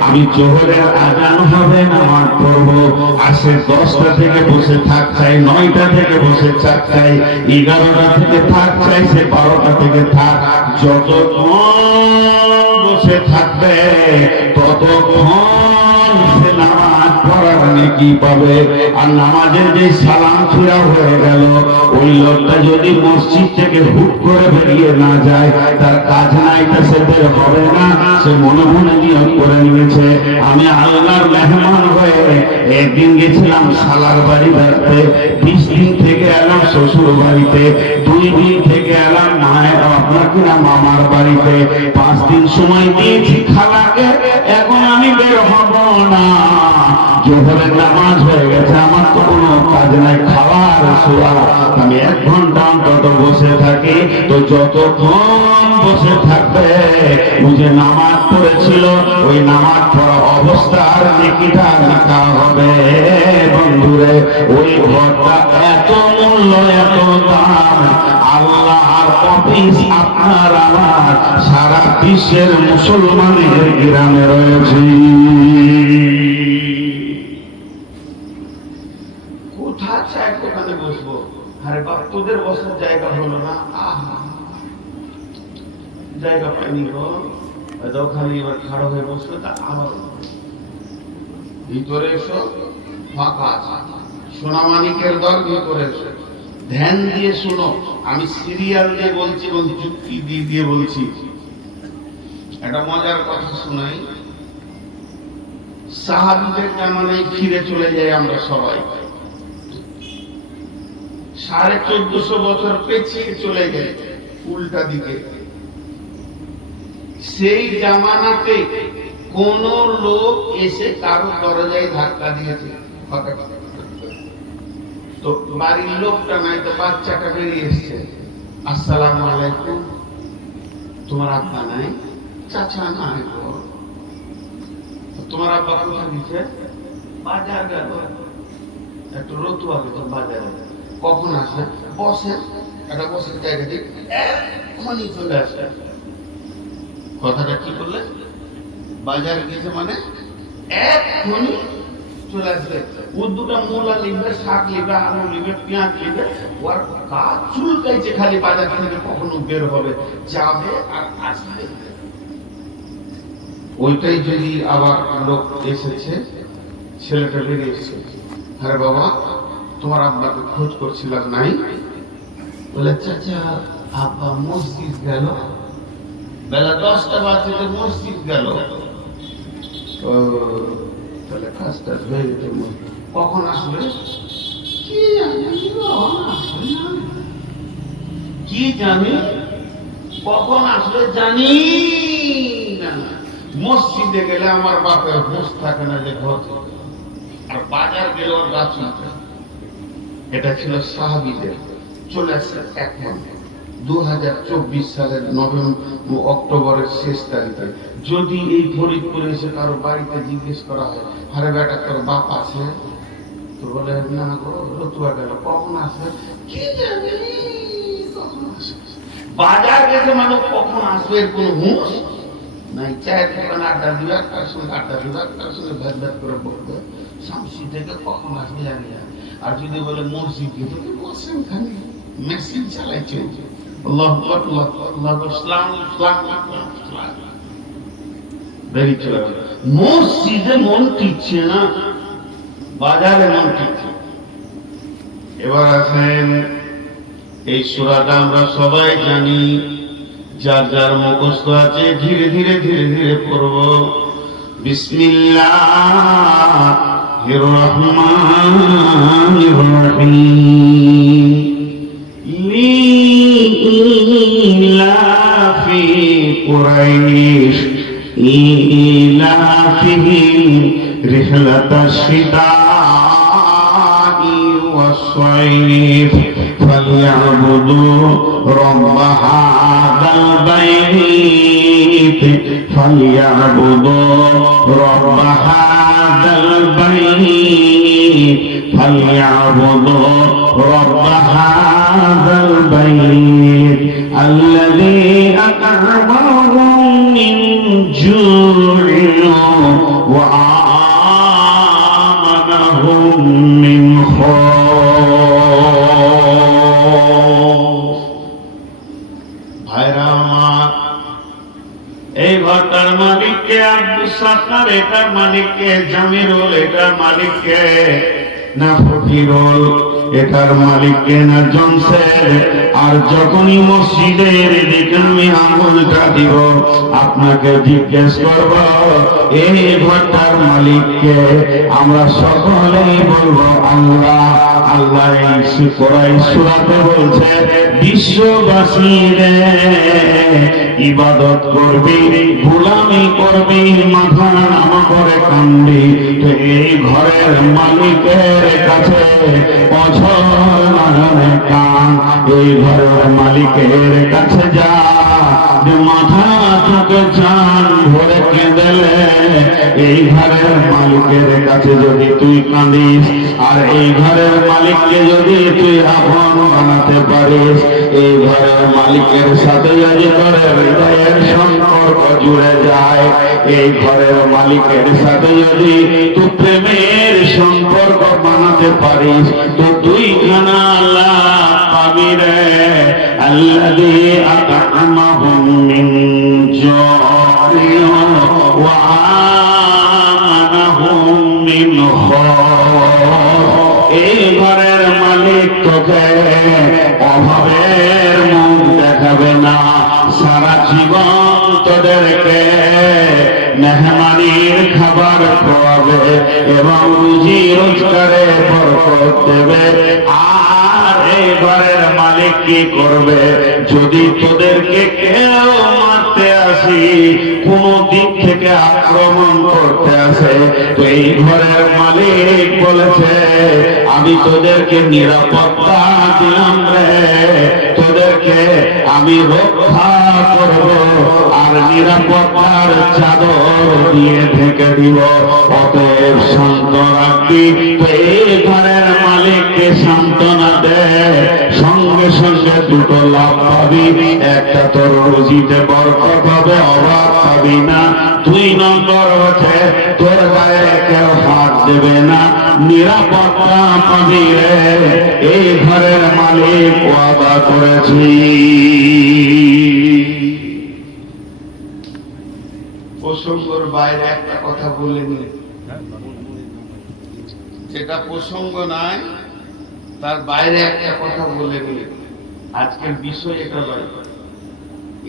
আমি জোহরের আজান হবে নামাজ পড়বো, আর সে 10টা থেকে বসে থাক চাই, 9টা থেকে বসে থাক চাই, 11টা থেকে থাক চাই, সে 12টা থেকে থাক, যতক্ষণ বসে থাকবে ততক্ষণ সে নামাজ পড়ার নেকি পাবে। আর নামাজের যে সালাম ফিরা হয়ে গেল, ওই লোকটা যদি মসজিদ থেকে হুট করে বেরিয়ে না যায়, তার কাজ নাই, তা সে বের হবে না। সে মনে মনে নিয়ত করে নিয়েছে, আমি আল্লাহর মেহমান হয়ে একদিন গেছিলাম শালার বাড়ি বেড়াতে, 20 দিন থেকে এলাম শ্বশুর বাড়িতে, 2 দিন থেকে এলাম মায়ের আপনার কিনা মামার বাড়িতে, 5 দিন সময় দিয়েছি খালাকে, এখন আমি বের হব না। জোহরের নামাজ হয়ে গেছে, আমার তো কোনো কাজ নাই, খাওয়ার শোয়া, আমি 1 ঘন্টা অন্তত বসে থাকি। তো যতক্ষণ বসে থাকবে, বুঝে নামাজ পড়েছিল, ওই নামাজ পড়া অবস্থার নেকিটা রাখা হবে। বন্ধুরে, ওই ঘরটা এত মূল্য, এত দাম, আল্লাহর অফিস আপনার আমার সারা বিশ্বের মুসলমানের গ্রামে রয়েছে। কোথায় চাই ওখানে বসবো, আরে বাপ তোদের বসার জায়গা হলো না, জায়গা পাইনি গো, ওখানে এবার খাড়া হয়ে বসবে, তা আমার ভিতরে এসো, ফাঁকা আছে, সোনামানিকের দল, ভিতরে এসো, ধ্যান দিয়ে শুনো, আমি সিরিয়াল দিয়ে বলছি এবং যুক্তি দিয়ে দিয়ে বলছি। একটা মজার কথা শোনাই, সাহাবীদের জামানায় ফিরে চলে যাই আমরা সবাই, 1450 বছর পেছিয়ে চলে গেলে উল্টা দিকে। সেই জামানাতে কোন লোক এসে কারো দরজায় ধাক্কা দিয়েছে, তো বাড়ির লোকটা নাই, তো বাচ্চাটা বেরিয়ে এসছে, আসসালামু আলাইকুম, তোমার আব্বা নাই? চাচা নাই। তোমার আব্বা কোথায় দিচ্ছে? বাজার গেল, একটু রতুয়া গেছে বাজারে, কখন আসে? বসে, একটা বসে জায়গা দিক, এখনই চলে আসে। কথাটা কি বললে? বাজার গেছে মানে এখনই চলে আসবে। ও দুটা মূলা লিখবে, শাক লিখবে, আলু লিখবে, পেঁয়াজ লিখবে, ওর কাজ চুলকাইছে খালি বাজার থেকে কখনো বের হবে, যাবে আর আসবে। ওইটাই যদি আবার লোক এসেছে, ছেলেটা বেরিয়ে এসছে, আরে বাবা তোমার আব্বাকে খোঁজ করছিলাম, নাই? বলে চাচা আব্বা মসজিদ গেল, বেলা 10টা বাজে, মসজিদ গেল। তাহলে কাজটা হয়ে যেত, কখন আসবে কি জানি, কি জানি কখন আসবে জানি না। মসজিদে গেলে আমার বাপের হুঁশ থাকে না যে ঘর, আর বাজার গেলে ওর গাছ উঠে। এটা ছিল সাহাবীদের। চলে আসছে এখন 2024 সালের অক্টোবরের শেষ তারিখে। যদি এই ফরিদপুরে এসে কারো বাড়িতে জিজ্ঞেস করা হয়, আরে বেটা তোর বাপ আছে? তো বলে না গো, রতুয়া গেল, কখন আসবে কি জানি, কখন আসবে। বাজার গেছে মানে কখন আসবে এর কোনো হুঁশ নাই। চায়ের দোকানে আড্ডা দিবে, তার সঙ্গে আড্ডা দিবে, তার সঙ্গে ভেদ ভেদ করে বলবে, শামসি থেকে কখন আসবে জানি না। আর যদি বলে মসজিদ গেছে, বসেন খালি মেশিন চালাই চলছে, মসজিদে মন টিকছে না, বাজারে মন টিকছে। এবার আসেন, এই সূরাটা আমরা সবাই জানি, যার যার মুখস্থ আছে ধীরে ধীরে ধীরে ধীরে পড়ব। বিসমিল্লাহির রহমানির রহিম। লিইলাফি কুরাইশ ইলাফিহিম রিহলাতাশ শিতা'i ওয়াস-সাইফ ফালইয়াবুদু রব্ব হাযাল বাইত ফালইয়াবুদু রব্ব হাযাল বাইত ফালইয়াবুদু রব্ব হাযাল বাইত আল্লাযী আত'আমাহুম মিন জু'ইন ওয়া আমানাহুম মিন খাউফ। ভাইরা আমার, এই ঘরটার মালিককে আব্দুস সাত্তার, এটার মালিককে জামিরুল, এটার মালিককে না ফকিরুল, এটার মালিককে না জমশেদ। আর যখনই মসজিদের দিকে আমি আঙুলটা দিব, আপনাকে জিজ্ঞেস করব এই ঘরটার মালিককে। আমরা সকলেই বলবো আল্লাহ। আল্লাহ এই সূরাতে বলছে বিশ্ববাসীরে ইবাদত করবি, গোলামি করবি, মাথা নাম করে কান্দি। তো এই ঘরের মালিকের কাছে অঝর মানে কান, এই ঘরের মালিকের কাছে যা, মাথা চোখে চান ভরে কেঁদেলে এই ঘরের মালিকের কাছে যদি তুই কাঁদিস, আর এই ঘরের মালিককে যদি তুই আপন বানাতে পারিস, এই ঘরের মালিকের সাথে যদি করে হৃদয়ের সম্পর্ক জুড়ে যায়, এই ঘরের মালিকের সাথে যদি তুই প্রেমের সম্পর্ক বানাতে পারিস, তো তুই খানা আল্লাহ পাবি রে। আল্লাযী আত'আমাহুম মিন জু'ইন ওয়া আমানাহুম মিন খাউফ। এই ঘরের মালিক তোকে অভাবের মুখ দেখাবে না, সারা জীবন তোদেরকে মেহমানির খাবার খাওয়াবে এবং রুজি রোজগারে বরকত দেবে। আর এই ঘরের মালিক কি করবে? যদি তোদেরকে কেউ মারতে আসি, কোন দিক থেকে আক্রমণ করতে আসে, তো এই ঘরের মালিক বলেছে আমি তোদেরকে নিরাপত্তা দিলাম রে, তোদেরকে আমি রক্ষা করব, আর নিরাপত্তার চাদর দিয়ে ঢেকে দিব। অতএব শান্ত রাখবি। তো এই ঘরের মালিককে সান্ত্বনা দে, সঙ্গে সঙ্গে দুটো লাভ পাবি। একটা তোর রুজিতে বরকত হবে, অভাব পাবি না। 2 নম্বর হচ্ছে তোর গায়ে কেউ হাত দেবে না, নিরাপত্তা পাবি রে। এই ঘরের মালিক ওয়াদা করেছি। প্রসঙ্গের বাইরে একটা কথা বলে নিলে, যেটা প্রসঙ্গ নাই তার বাইরে একটা কথা বলে নিলে, আজকের বিষয় এটা নয়।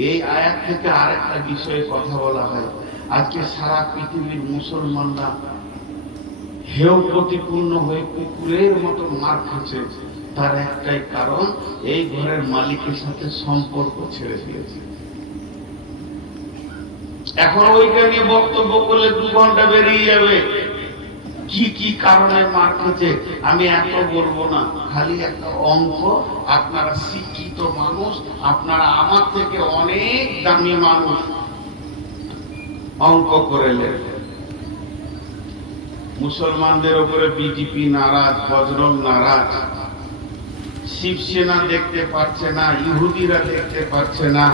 এই আয়াত থেকে আরেকটা বিষয়ে কথা বলা হয়। আজকে সারা পৃথিবীর মুসলমানরা হেয় প্রতিপূর্ণ হয়ে কুকুরের মতো মার খাচ্ছে, তার একটাই কারণ, এই ঘরের মালিকের সাথে সম্পর্ক ছেড়ে দিয়েছে। এখন ওইটা নিয়ে বক্তব্য করলে 2 ঘন্টা বেরিয়ে যাবে। কি কি কারণে মার খেয়েছে আমি এত বলবো না, খালি একটা অঙ্ক। আপনারা শিক্ষিত মানুষ, আপনারা আমার থেকে অনেক দামি মানুষ, অঙ্ক করে লেখেন। মুসলমানদের উপরে বিজেপি নারাজ, বজরং নারাজ, শিবসেনা দেখতে পাচ্ছে না, ইহুদিরা দেখতে পাচ্ছে না,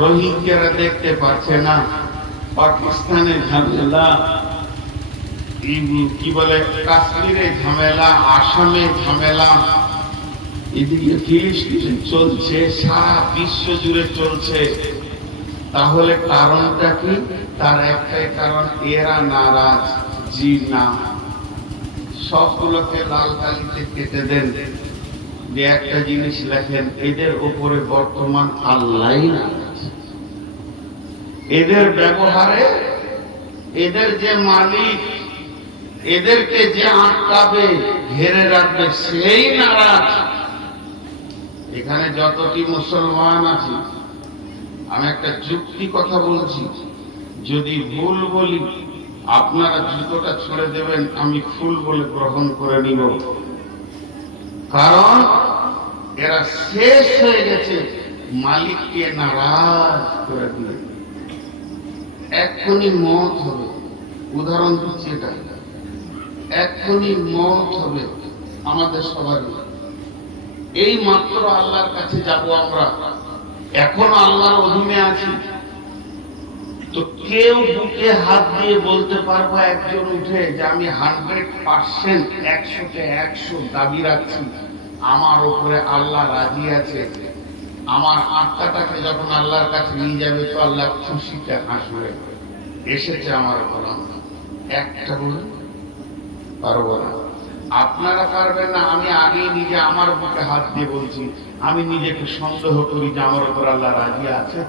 রোহিঙ্গারা দেখতে পাচ্ছে না, পাকিস্তানের ঝামেলা, কি বলে কাশ্মীরে ঝামেলা, আসামে ঝামেলা, এদিকে ফিলিস্তিনে চলছে, সারা বিশ্ব জুড়ে চলছে। তাহলে কারণটা কি? তার একটাই কারণ, এরা নারাজ। জি না, সবগুলোকে লাল কালিতে কেটে দেন, যে একটা জিনিস লেখেন, এদের উপরে বর্তমান আল্লাহ নারাজ। এদের ব্যবহারে, এদের যে মালিক, এদেরকে যে আটকাবে, ঘেরে রাখবে, সেই নারাজ। এখানে যতটি মুসলমান আছে, আমি একটা যুক্তি কথা বলছি, যদি ভুল বলি আপনারা জুতোটা ছুড়ে দেবেন, আমি ফুল বলে গ্রহণ করে নিব। কারণ এরা শেষ হয়ে গেছে মালিককে নারাজ করে দিয়ে। এক্ষুনি মত হবে, উদাহরণ দিচ্ছি এটা, এক্ষুনি মত হবে আমাদের সবারই। এই মাত্র আল্লাহর কাছে যাব আমরা, এখন আল্লাহর অধীনে আছি। তো কেউ বুকে হাত দিয়ে বলতে পারবো একজন উঠে যে আমি 100% 100তে 100 দাবি রাখছি আমার উপরে আল্লাহ রাজি আছে, আমার আত্মাটাকে যখন আল্লাহর কাছে নিয়ে যাবে তো আল্লাহ খুশিতে হাসবে, এসেছে আমার গোলাম। একটা বলুন, পারবো না। আপনারা পারবেন না, আমি আগেই নিজে আমার বুকে হাত দিয়ে বলছি, আমি নিজেকে সন্দেহ করি যে আমার উপর আল্লাহ রাজি আছে।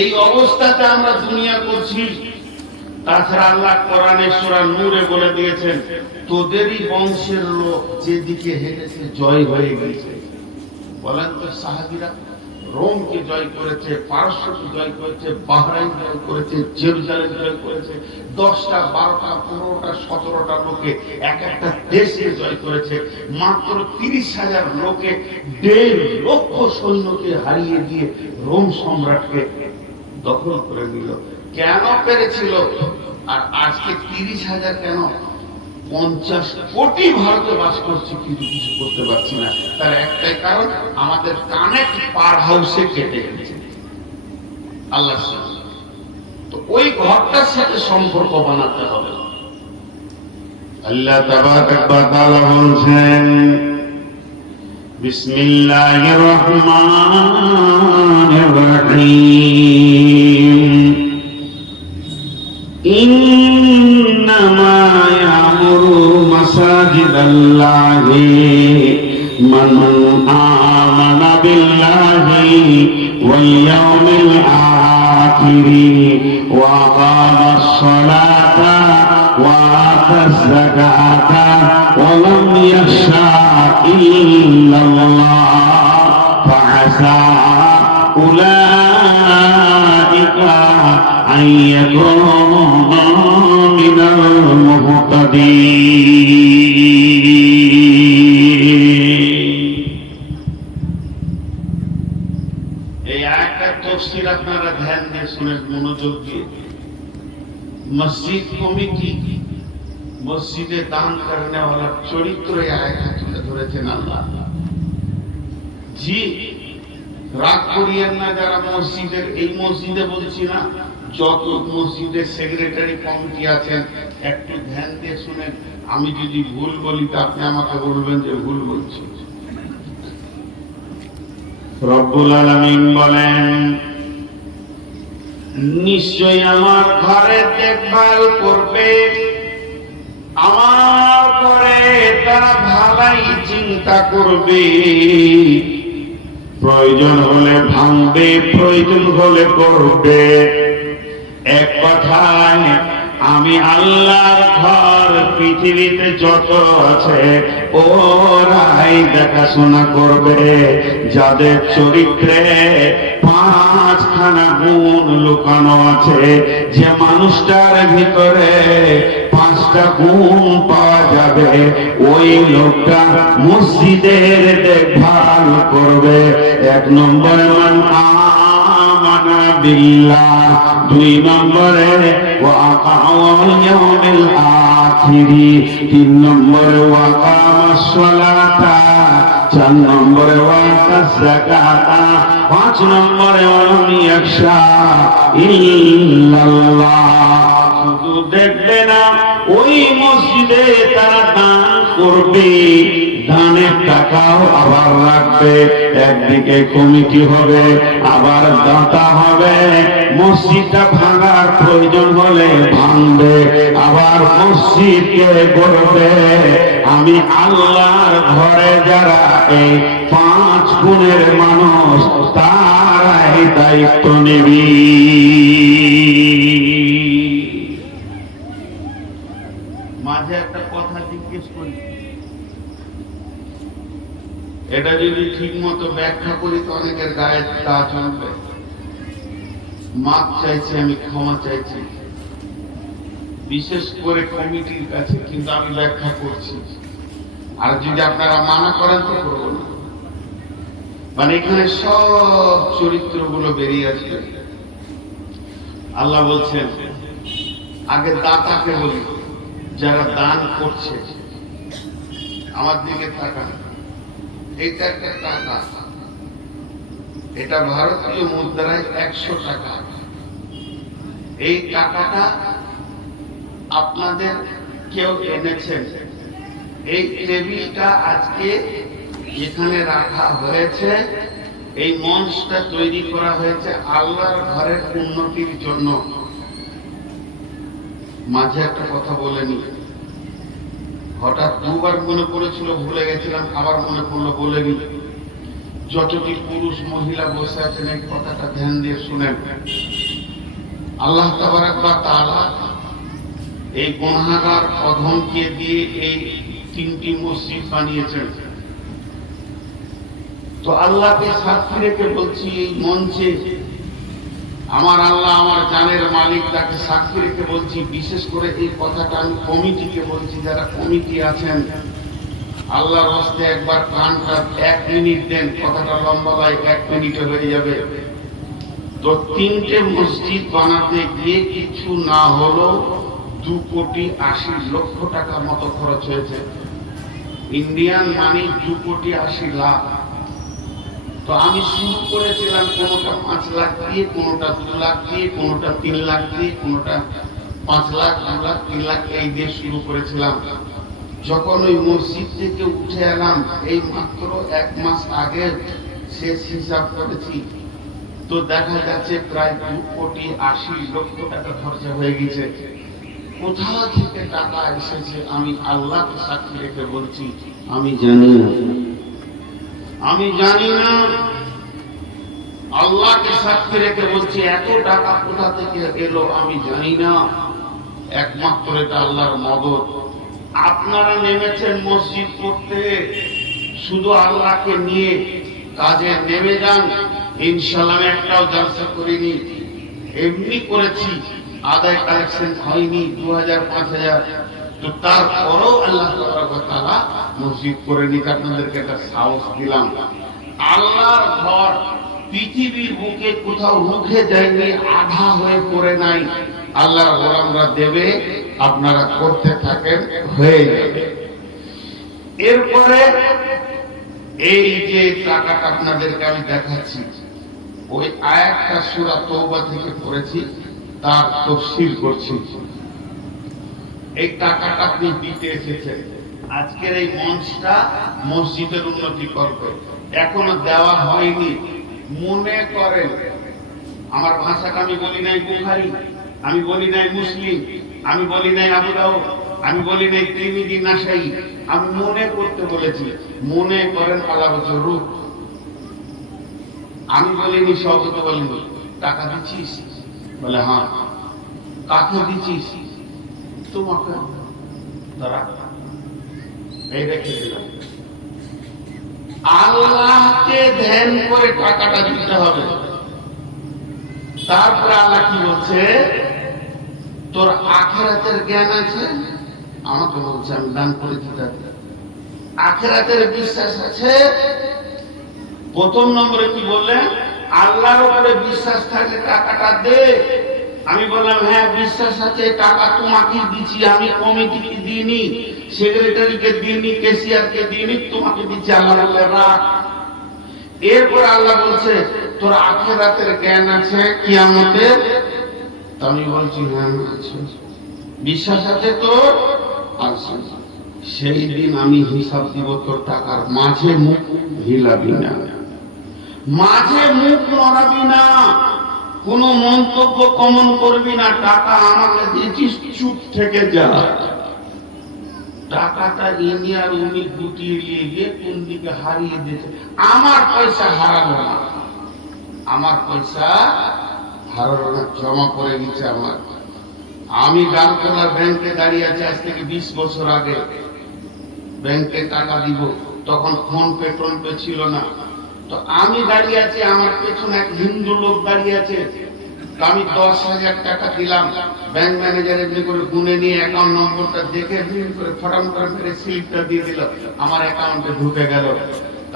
এই অবস্থাতে আমরা দুনিয়া করছি। তাছাড়া আল্লাহ কোরআনে সূরা নূরে বলে দিয়েছেন, তোদেরই বংশের লোক যেদিকে হেঁটেছে জয় হয়ে গেছে। বলেন তো সাহাবীরা রোমকে জয় করেছে, পারস্যকে জয় করেছে, বাহরাইন জয় করেছে, জেরুজালেম জয় করেছে, 10টা 12টা 15টা 17টা লোকে এক একটা দেশকে জয় করেছে। মাত্র 30,000 লোকে 1.5 লক্ষ সৈন্যকে হারিয়ে দিয়ে রোম সম্রাটকে দখল করে নিল। কেন পেরেছিল? আর আজকে 30,000 কেন? 50 কোটি ভারতে বাস করছি কিন্তু কিছু করতে পারছি না। তার একটাই কারণ, আমাদের কানেক্ট পার হাউসে কেটে গেছে আল্লাহ। তো ওই ঘরটার সাথে সম্পর্ক বানাতে হবে। আল্লাহ তাবারক ওয়া তাআলা বলছেন, বিসমিল্লাহির রহমানির রহিম, ইন্নামা ইয়ামুরু মাসাজিদাল্লাহি মান আমানা বিল্লাহি ওয়াল ইয়াউমিল আখির ওয়া আকামাস সালাতা ওয়া আতাজ যাকাতা ওয়া লাম ইয়াখশা ইল্লাল্লাহ ফাআসা উলাইকা আন ইয়াকুনু মিনাল মুহতাদিন। এই আয়াতের তাফসীর আপনারা ধ্যান দিয়ে শুনে মনোযোগ দিয়ে। মসজিদ কমিটি, মসজিদে দান করনে वाला চরিত্র এই আয়াতে তুলে ধরেছেন আল্লাহ। জি, রাগ করিয়েন না যারা মসজিদের, এই মসজিদে বলছি না, যত মসজিদের সেক্রেটারি কমিটি আছেন একটু ধ্যান দিয়ে শুনেন। আমি যদি ভুল বলি তা আপনি আমাকে বলবেন যে ভুল বলছি। রব্বুল আলামিন বলেন, নিশ্চয়ই আমার ঘরে দেখভাল করবে, আমার ঘরে তারা ভালাই চিন্তা করবে, প্রয়োজন হলে ভাঙবে, প্রয়োজন হলে করবে। এক কথায় আমি আল্লাহর ঘর পৃথিবীতে যত আছে ওরাই দেখাশোনা করবে, যাদের চরিত্রে 5খানা গুণ লুকানো আছে। যে মানুষটার ভিতরে 5টা গুণ পাওয়া যাবে, ওই লোকটা মসজিদের দেখভাল করবে। 1 নম্বরে মান আমানা বিল্লাহ, 2 নম্বরে ওয়া আকাওয়াল ইয়াউমিল আখির, 3 নম্বরে ওয়া আকামাস সালাতা, 4 নম্বরে ওয়া আতাজ যাকাতা, 5 নম্বরে ওয়া লাম ইয়াখশা ইল্লাল্লাহ। শুধু দেখবে না, ওই মসজিদে তারা দান করবে, দানের টাকাও আবার রাখবে। একদিকে কমিটি হবে, আবার দাতা হবে। মসজিদটা ভাঙার প্রয়োজন হলে ভাঙবে, আবার মসজিদকে গড়বে। আমি আল্লাহর ঘরে যারা এই 5 গুণের মানুষ, তারাই দায়িত্ব নেবে। মাঝে একটা কথা জিজ্ঞেস করি, এটা যদি ঠিক মতো ব্যাখ্যা করি তো অনেকের গায়ে তা চলবে। মাপ চাইছি, আমি ক্ষমা চাইছি, বিশেষ করে কমিটির কাছে, কিন্তু আমি ব্যাখ্যা করছি। আর যদি আপনারা মানা করেন তো করবো না। মানে এখানে সব চরিত্রগুলো বেরিয়ে আসবে। আল্লাহ বলছেন, আগে দাতাকে বলি, যারা দান করছে, আমার দিকে তাকান, এটা একটা টাকা, এটা ভারতীয় মুদ্রায় 100 টাকা। এই টাকাটা আপনাদের কেউ এনেছেন। এই টেবিলটা আজকে এখানে রাখা হয়েছে, এই মঞ্চটা তৈরি করা হয়েছে আল্লাহর ঘরের উন্নতির জন্য। মাঝে একটা কথা বলেনি, হঠাৎ দুবার মনে পড়েছিল, ভুলে গেছিলাম, আবার মনে পড়লো বলেনি। যতটি পুরুষ মহিলা বসে আছেন এই কথাটা ধ্যান দিয়ে শুনেন। আল্লাহ তাবারাক ওয়া তাআলা এই গুনাহগার অধমকে দিয়ে এই 3টি মসজিদ বানিয়েছেন। তো আল্লাহকে সাক্ষী রেখে বলছি, এই মঞ্চে আমার আল্লাহ আমার জানের মালিক, তাকে সাক্ষী রেখে বলছি, বিশেষ করে এই কথাটা আমি কমিটিকে বলছি, যারা কমিটি আছেন, আল্লাহর হস্তে একবার কানটা 1 মিনিট দেন। কথাটা লম্বা নয়, 1 মিনিটে হয়ে যাবে। তো 3টে মসজিদ বানাতে গিয়ে কিছু না হলো 2,80,00,000 টাকা মতো খরচ হয়েছে। ইন্ডিয়ান মানি 2,80,00,000। তো আমি শুরু করেছিলাম কোনোটা 5 লাখ দিয়ে, কোনোটা 2 লাখ দিয়ে, কোনোটা 3 লাখ দিয়ে, কোনোটা 5 লাখ, 2 লাখ, 3 লাখ এই দিয়ে শুরু করেছিলাম। যখন ওই মসজিদ থেকে উঠে এলাম, এই মাত্র 1 মাস আগে শেষ হিসাব করেছি, তো দেখা যাচ্ছে প্রায় 2,80,00,000 টাকা খরচা হয়ে গেছে। কোথা থেকে টাকা এসেছে আমি আল্লাহকে সাক্ষী রেখে বলছি, আমি জানি না, আমি জানি না। আল্লাহকে সাক্ষী রেখে বলছি, এত টাকা কোথা থেকে এলো আমি জানি না। একমাত্র এটা আল্লাহর মদদ। আপনারা নেমেছেন মসজিদ করতে, শুধু আল্লাহকে নিয়ে কাজে নেমে যান। ইনশাআল্লাহ একটাও জলসা করিনি, এমনি করেছি, আদায় কালেকশন হয়নি 2000 5000। তো তারপরও আল্লাহ তাআলা মসজিদ করে নিতে আপনাদেরকে একটা সাহস দিলাম। আল্লাহর ঘর পৃথিবীর বুকে কোথাও রুখে যায়নি, আধা হয়ে পড়ে নাই। আল্লাহর গোলামরা দেবে, আপনারা করতে থাকেন, হয়ে যাবে। এরপরে এই যে টাকাটা আপনাদেরকে আমি দেখাচ্ছি, ওই আয়াতটা সূরা তওবা থেকে পড়েছি, তার তাফসীর করছি। এই টাকাটা আপনি দিতে এসেছেন, আজকের এই মঞ্চটা মসজিদের উন্নতি করবে, এখনো দেওয়া হয়নি। মনে করেন, আমার ভাষাটা আমি বলি নাই বুখারী, আমি বলি নাই মুসলিম, আমি বলি নাই আবু দাউদ, আমি বলি নাই তিরমিজি, নাসাই, আমি মনে করতে বলেছি। মনে করেন আল্লাহ বলছে, আমি বলিনি, শব্দ বলিনি। টাকা দিচ্ছিস? বলে হ্যাঁ। কাকে দিচ্ছিস? তোমাকে। তারা এই রেখে দিলাম। আল্লাহকে ধ্যান করে টাকাটা দিতে হবে। তারপরে আল্লাহ কি বলছে, তোর আখিরাতের জ্ঞান আছে? আমাকে বলছে আমি দান করেছি, তাকে আখিরাতের বিশ্বাস আছে? প্রথম নম্বরে কি বললেন, আল্লাহর উপরে বিশ্বাস থাকলে টাকাটা দে। আমি বললাম হ্যাঁ বিশ্বাস আছে, টাকা তোমাকে দিচ্ছি, আমি কমিটিকে দিইনি, সেক্রেটারিকে দিইনি, ক্যাশিয়ারকে দিইনি, তোমাকে দিচ্ছি, আল্লাহ বলে রাখ। এরপর আল্লাহ বলছে তোর আখিরাতের জ্ঞান আছে কিয়ামতের? তো আমি বলছি হ্যাঁ আছে। বিশ্বাস আছে তোর? আছে। সেই দিন আমি হিসাব দিব, তোর টাকার মাঝে মুখ হিলাবি না, মাঝে মুখ নড়াবি না, কোন মন্তব্য কমন করবি না। টাকা আমাকে দিয়েছিস, চুপ থেকে যা। টাকাটা ইনি আর উনি গুটিয়ে নিয়ে গিয়ে কোন দিকে হারিয়ে দিয়েছে। আমার পয়সা হারালো না, আমার পয়সা হারালো না, জমা করে গেছে আমার। আমি গালতলা ব্যাংকে দাঁড়িয়ে আছি আজ থেকে 20 বছর আগে। ব্যাংকে টাকা দিব, তখন ফোন পে টোন পে ছিল না। তো আমি দাঁড়িয়ে আছি, আমার পেছনে এক হিন্দু লোক দাঁড়িয়ে আছে। আমি 10,000 টাকা দিলাম। ব্যাংক ম্যানেজার এমনি করে গুনে নিয়ে অ্যাকাউন্ট নম্বরটা দেখে করে ফটাম করে ফেলে স্লিপটা দিয়ে দিল, আমার অ্যাকাউন্টে ঢুকে গেল।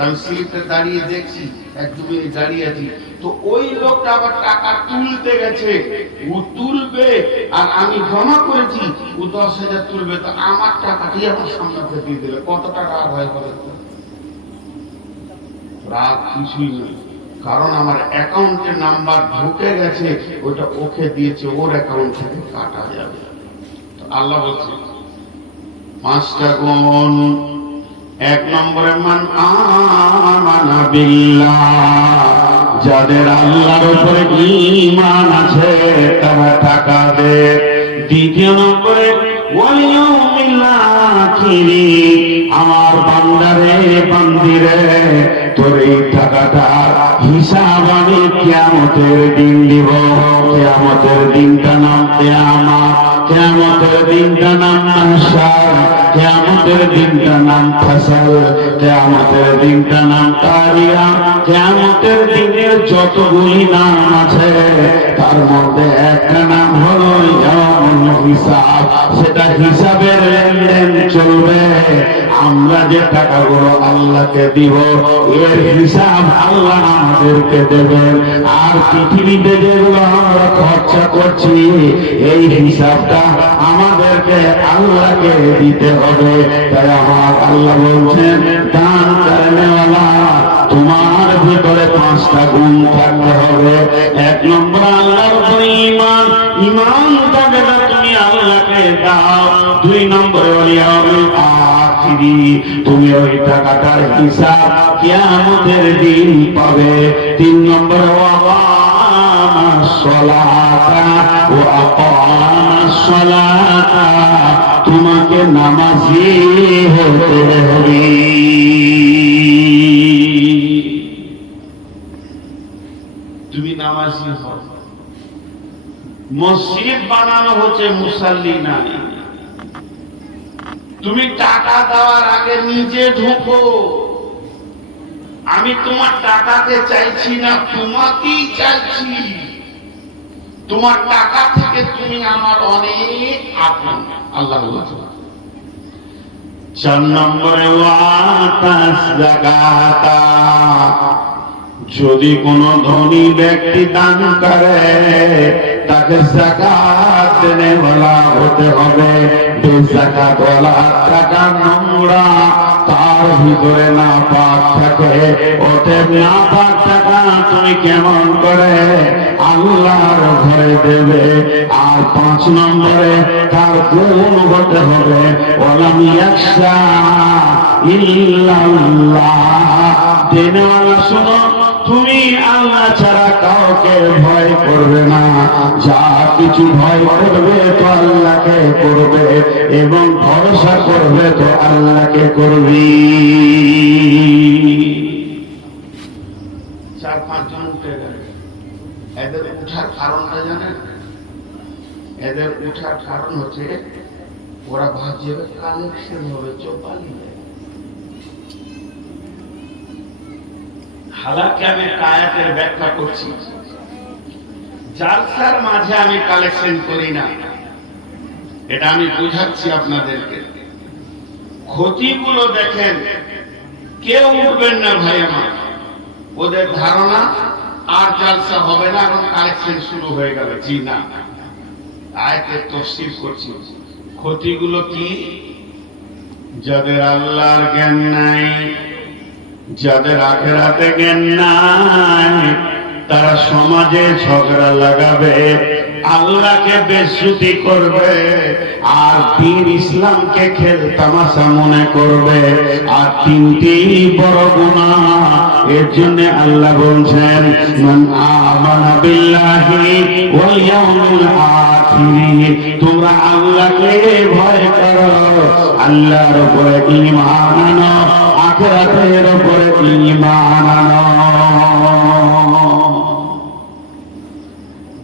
আমি স্লিপটা দাঁড়িয়ে দেখছি, 1-2 মিনিট দাঁড়িয়ে আছি। তো ওই লোকটা আবার টাকা তুলতে গেছে, ও তুলবে আর আমি জমা করেছি, ও 10,000 তুলবে। তো আমার টাকাটি আমার সামনে দিয়ে দিল। কত টাকা আর হয় বলে? রাগ কিছুই নয়, কারণ আমার অ্যাকাউন্টে নাম্বার ঢুকে গেছে, ওটা ওকে দিয়েছে, ওর অ্যাকাউন্ট থেকে কাটা যাবে। আল্লাহ বলছে 5টা গুণ। 1 নম্বরে মান আমানা বিল্লাহ, যাদের আল্লাহর উপরে ঈমান আছে তারা টাকা দেয়। 2 নম্বরে ওয়াল ইয়াউমিল আখিরি, আমার বান্দারে বান্দিরে তোর এই টাকাটা হিসাব আমি কিয়ামতের দিন দিব। কিয়ামতের দিনটা নাম কিয়ামত, কিয়ামতের দিনটা নাম মাহশার, কিয়ামতের দিনটা নাম ফাসল, কিয়ামতের দিনটা নাম তারিয়া। কিয়ামতের দিনের যতগুলি নাম আছে তার মধ্যে একটা নাম হলো ইয়াউমুল হিসাব। সেটা হিসাবের লেনদেন চলবে। আমরা যে টাকাগুলো আল্লাহকে দিব এর হিসাব আল্লাহ আমাদেরকে দেবেন। আর পৃথিবীতে যেগুলো আমরা খরচা করছি এই হিসাবটা আমাদেরকে আল্লাহকে দিতে হবে। তাই আমার আল্লাহ বলছেন দান করনেওয়ালা তোমার ভিতরে 5টা গুণ থাকতে হবে। 1 নম্বর আল্লাহর উপরে ঈমান, ঈমান থাকলে তুমি আল্লাহকে দাও। 2 নম্বরে ওয়ালিয়াউমিল আখিরি, তুমি ওই টাকাটার হিসাব কিয়ামতের দিন পাবে। 3 নম্বরে ওয়াকামাস সালাতা ওয়া আকামাস সালাতা, তোমাকে নামাজি হতে হবে। তুমি নামাজি হও। মসজিদ বানানো হচ্ছে মুসাল্লি না। তুমি টাকা দেওয়ার আগে নিজে ঢুকো। আমি তোমার টাকাকে চাইছি না, তোমাকেই চাইছি। তোমার টাকা থেকে তুমি আমার অনেক আপন। আল্লাহ বলেছেন। 4 নম্বরে ওয়াতাস যাকাতা, যদি কোনো ধনী ব্যক্তি দান করে তাকে যাকাত দেনেওয়ালা হতে হবে। বেযাকাত ওয়ালা টাকা নোংরা, তার ভিতরে নাপাক থাকে। ওতে নাপাক টাকা তুমি কেমন করে আল্লাহর ঘরে দেবে? আর 5 নম্বরে তার গুণ হতে হবে ওয়ালাম ইয়াখশা ইল্লাল্লাহ। দেনেওয়ালা শোনো, তুমি আল্লাহ ছাড়া কাউকে ভয় করবে না। যা কিছু ভয় করবে তো আল্লাহকে করবে, এবং ভরসা করবে তো আল্লাহকে করবি। 4-5 জন উঠে গেল। এদের উঠার কারণটা জানেন? এদের উঠার কারণ হচ্ছে ওরা ভাবছে কালেকশন হবে, চোপালি। হালাকি আমি আয়াতের ব্যাখ্যা করছি। জালসার মাঝে আমি কালেকশন করি না, এটা আমি বুঝাচ্ছি আপনাদেরকে। ক্ষতিগুলো দেখেন, কেউ উঠবেন না ভাই আমার। ওদের ধারণা আর জালসা হবে না, এখন কালেকশন শুরু হয়ে গেল। জি না, আয়াতের তাফসীর করছি। ক্ষতিগুলো কি? যাদের আল্লাহর জ্ঞান নাই, যাদের আখিরাতে জ্ঞান নাই, তারা সমাজে ঝগড়া লাগাবে, আল্লাহকে বেইজ্জতি করবে, আর দ্বীন ইসলামকে খেলতামাশা মনে করবে। আর 3টি বড় গুনাহ। এর জন্য আল্লাহ বলছেন মান আমানা বিল্লাহি ওয়াল ইয়াউমিল আখির, তোমরা আল্লাহকে ভয় করো, আল্লাহর উপরে ঈমান আনো, আখিরাতের উপরে ঈমান আনো।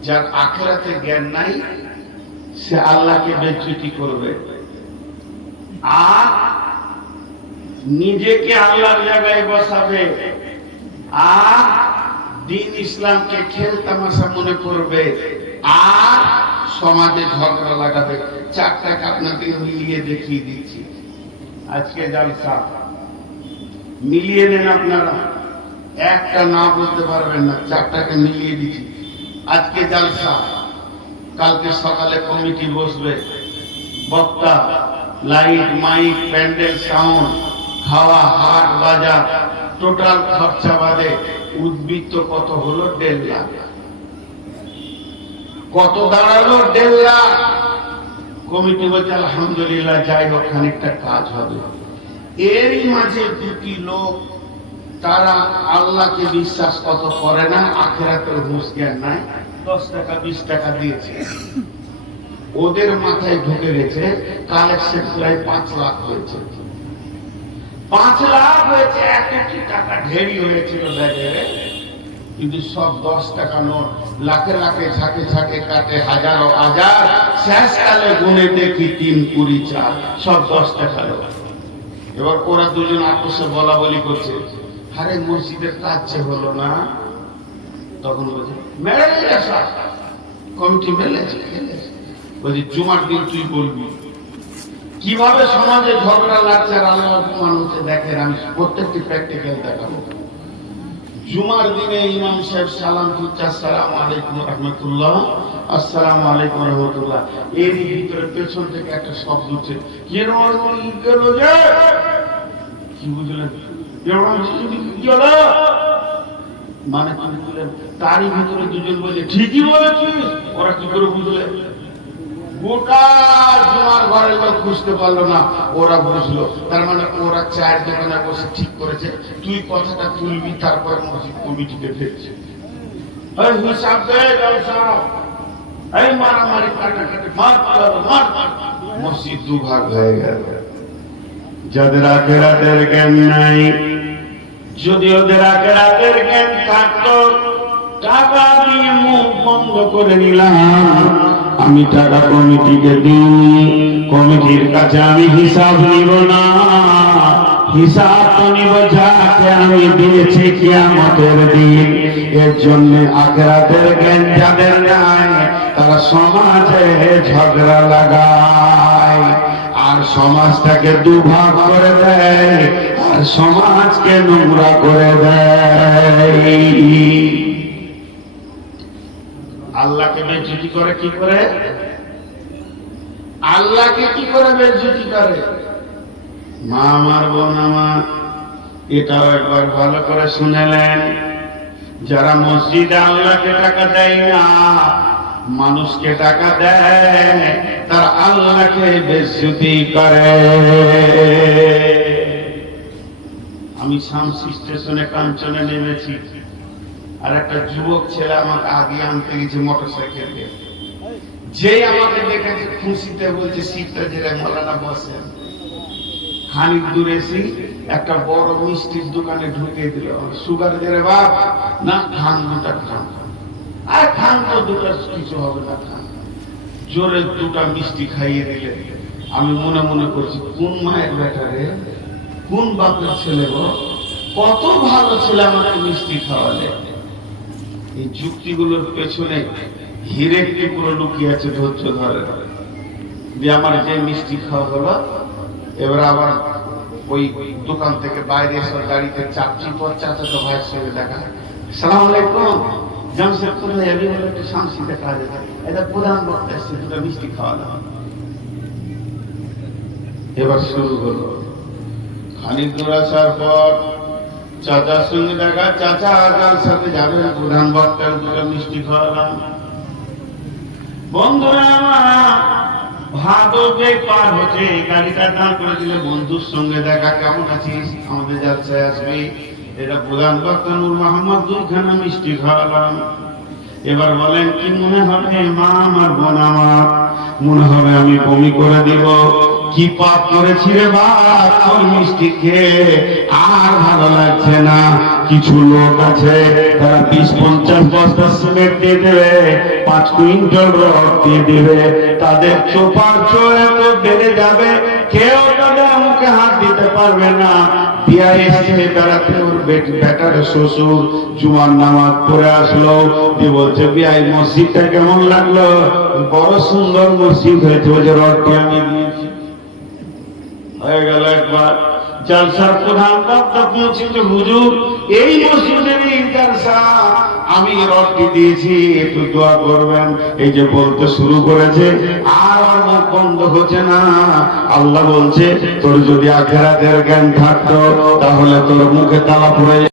যার আখিরাতে জ্ঞান নাই সে আল্লাহকে বেইজ্জতি করবে, আর নিজেকে আল্লাহর জায়গায় বসাবে, আর দ্বীন ইসলামকে খেল তামাশা মনে করবে, আর সমাজে ঝগড়া লাগাবে। 4টাকে আপনাকে মিলিয়ে দেখিয়ে দিচ্ছি। আজকে জালসা মিলিয়ে নেন আপনারা, একটা না বলতে পারবেন না। 4টাকে মিলিয়ে দিচ্ছি। আজকে জালসা, কালকে সকালে কমিটি বসবে, বক্তা, লাইট, মাইক, প্যান্ডেল, সাউন্ড, খাওয়া, হাট বাজার, টোটাল খরচা বাদে উদ্বৃত্ত কত হলো? 1.5 লাখ। কত দাঁড়ালো? 1.5 লাখ। কমিটি বলছে আলহামদুলিল্লাহ, যাই হোক খানিকটা কাজ হবে। এরই মাঝে দুটি লোক, তারা আল্লাহকে বিশ্বাস কত করে না, আখিরাতের হুঁশ জ্ঞান নাই, 10 টাকা 20 টাকা দিয়েছে। ওদের মাথায় ঢুকে গেছে কালেকশন প্রায় 5 লাখ হয়েছে। 5 লাখ হয়েছে। 1 টাকা ঢেরি হয়েছিল ব্যাগের, কিন্তু সব 10 টাকা নোট, লাখে লাখে ঝাঁকে ঝাঁকে কাটে হাজারো হাজার, শেষকালে গুনে দেখি 3 20 4, সব 10 টাকা নোট। এবার ওরা দুজন আপোষে বলা বলি করছে, আরে মসজিদের কাজ হলো না। তখন বলছে মেরে গেছে, কমিটি মেলেছে। বলছি জুমার দিন তুই বলবি কিভাবে সমাজে ঝগড়া লাগছে আর আল্লাহ অপমান হচ্ছে। দেখেন, আমি প্রত্যেকটি প্র্যাকটিক্যাল দেখাবো। জুমার দিনে ইমাম সাহেব সালাম দিচ্ছে, আসসালামু আলাইকুম রাহমাতুল্লাহ, আসসালামু আলাইকুম রাহমাতুল্লাহ। এর ভিতরে পেছন থেকে একটা শব্দ হচ্ছে, কি বুঝলেন? মানে কি বুঝলেন? তারই ভিতরে দুজন বলছে ঠিকই বলেছিস। ওরা কি করে বুঝলে? গোটা জুমার ঘরে লোক বুঝতে পারলো না, ওরা বুঝলো। তার মানে ওরা চায়ের দোকানে বসে ঠিক করেছে তুই কথাটা তুলবি, তারপর মসজিদ কমিটিকে ফেলছে। হিসাব দে, মারামারি কাটাকাটি, মসজিদ 2 ভাগ হয়ে গেল। যাদের আখিরাতের জ্ঞান নাই, যদি ওদের আখিরাতের জ্ঞান থাকতো, টাকা দিয়ে মুখ বন্ধ করে নিলাম। আমি টাকা কমিটিকে দিই, কমিটির কাছে আমি হিসাব নিব না। হিসাব তো নিব যাকে আমি দিয়েছি কিয়ামতের দিন। এর জন্য আখিরাতের জ্ঞান যাদের নাই, তারা সমাজে ঝগড়া লাগায়, আর সমাজটাকে 2 ভাগ করে দেয়, আর সমাজকে নোংরা করে দেয়। আল্লাহকে বেজ্জতি করে কি করে? আল্লাহকে কি করে বেজ্জতি করে? মা আমার, বোন আমার, এটাও একবার ভালো করে শুনেলেন। যারা মসজিদে আল্লাহকে টাকা দেয় না, মানুষকে টাকা দেয়, তারা আল্লাহকে বেজ্জতি করে। আমি শামসি স্টেশনে কাঞ্চনে নেমেছি, আর একটা যুবক ছেলে আমাকে আগে আনতে গেছে মোটরসাইকেল দিয়ে। যেই আমাকে দেখেছে খুশিতে বলছে সিটটা জেরে মৌলানা বসেন। খানিক দূরে এসে একটা বড় মিষ্টির দোকানে ঢুকে দিল। সুগার জেরে বাপ না, খান 2টা খান। আর খান তো 2টা কিছু হবে না, খান। জোরে 2টা মিষ্টি খাইয়ে দিলে। আমি মনে মনে করছি কোন মায়ের বেটারে, কোন বাপের ছেলে গো, কত ভালো ছেলে আমাকে মিষ্টি খাওয়ালে। এই যুক্তিগুলোর পেছনে হিরের টুকরো লুকিয়ে আছে, ধৈর্য ধরে। যে আমার যে মিষ্টি খাওয়া হলো, এবার আবার ওই দোকান থেকে বাইরে এসে গাড়িতে চাপছি, পর চাচাতো ভাইয়ের সঙ্গে দেখা। সালাম আলাইকুম, জামশেদপুর যাবি বলে একটু শামসিতে কাজে থাকে, এটা প্রধান বক্তা এসছে, 2টা মিষ্টি খাওয়ালাম। এবার শুরু হলো। খানিক দূর আসার পর চাচার সঙ্গে দেখা, চাচা আগার সাথে যাবেন, প্রধান বক্তার 2টা মিষ্টি খাওয়ালাম। বন্ধুরা আমার, ভাদবে পার হচ্ছে, গাড়িটা দাঁড় করে দিলে বন্ধুর সঙ্গে দেখা, কেমন আছিস, আমাদের জলসায় আসবি। এটা প্রধান বক্তা নূর মোহাম্মদ, 2খানা মিষ্টি খাওয়ালাম। এবার বলেন কি মনে হবে? মা আমার, বোন আমার, মনে হবে আমি বমি করে দিব। কি পাপ করেছি রে বাপ, তোর মিষ্টি খেয়ে আর ভালো লাগছে না। কিছু লোক আছে তারা 20-50 বস্তা সিমেন্ট দিয়ে দেবে, 5 কুইন্টাল রড দিয়ে দেবে। তাদের চোপার চোরে তো বেড়ে যাবে, কেউ তাদের মুখে হাত দিতে পারবে না। বিয়া এসছে বেড়াতে, ওর বেটার শ্বশুর জুমার নামাজ পড়ে আসলো, দিয়ে বলছে বিয়াই মসজিদটা কেমন লাগলো? বড় সুন্দর মসজিদ হয়েছে, বলছে রডটি আমি দিয়েছি। হয়ে গেল একবার। জলসার প্রধান বক্তা পৌঁছেছে, হুজুর এই মসজিদের জালসা আমি রডটি দিয়েছি, একটু দোয়া করবেন। এই যে বলতে শুরু করেছে, আর ওর মুখ বন্ধ হচ্ছে না। আল্লাহ বলছে, তোর যদি আখিরাতের জ্ঞান থাকতো তাহলে তোর মুখে তালা পড়ে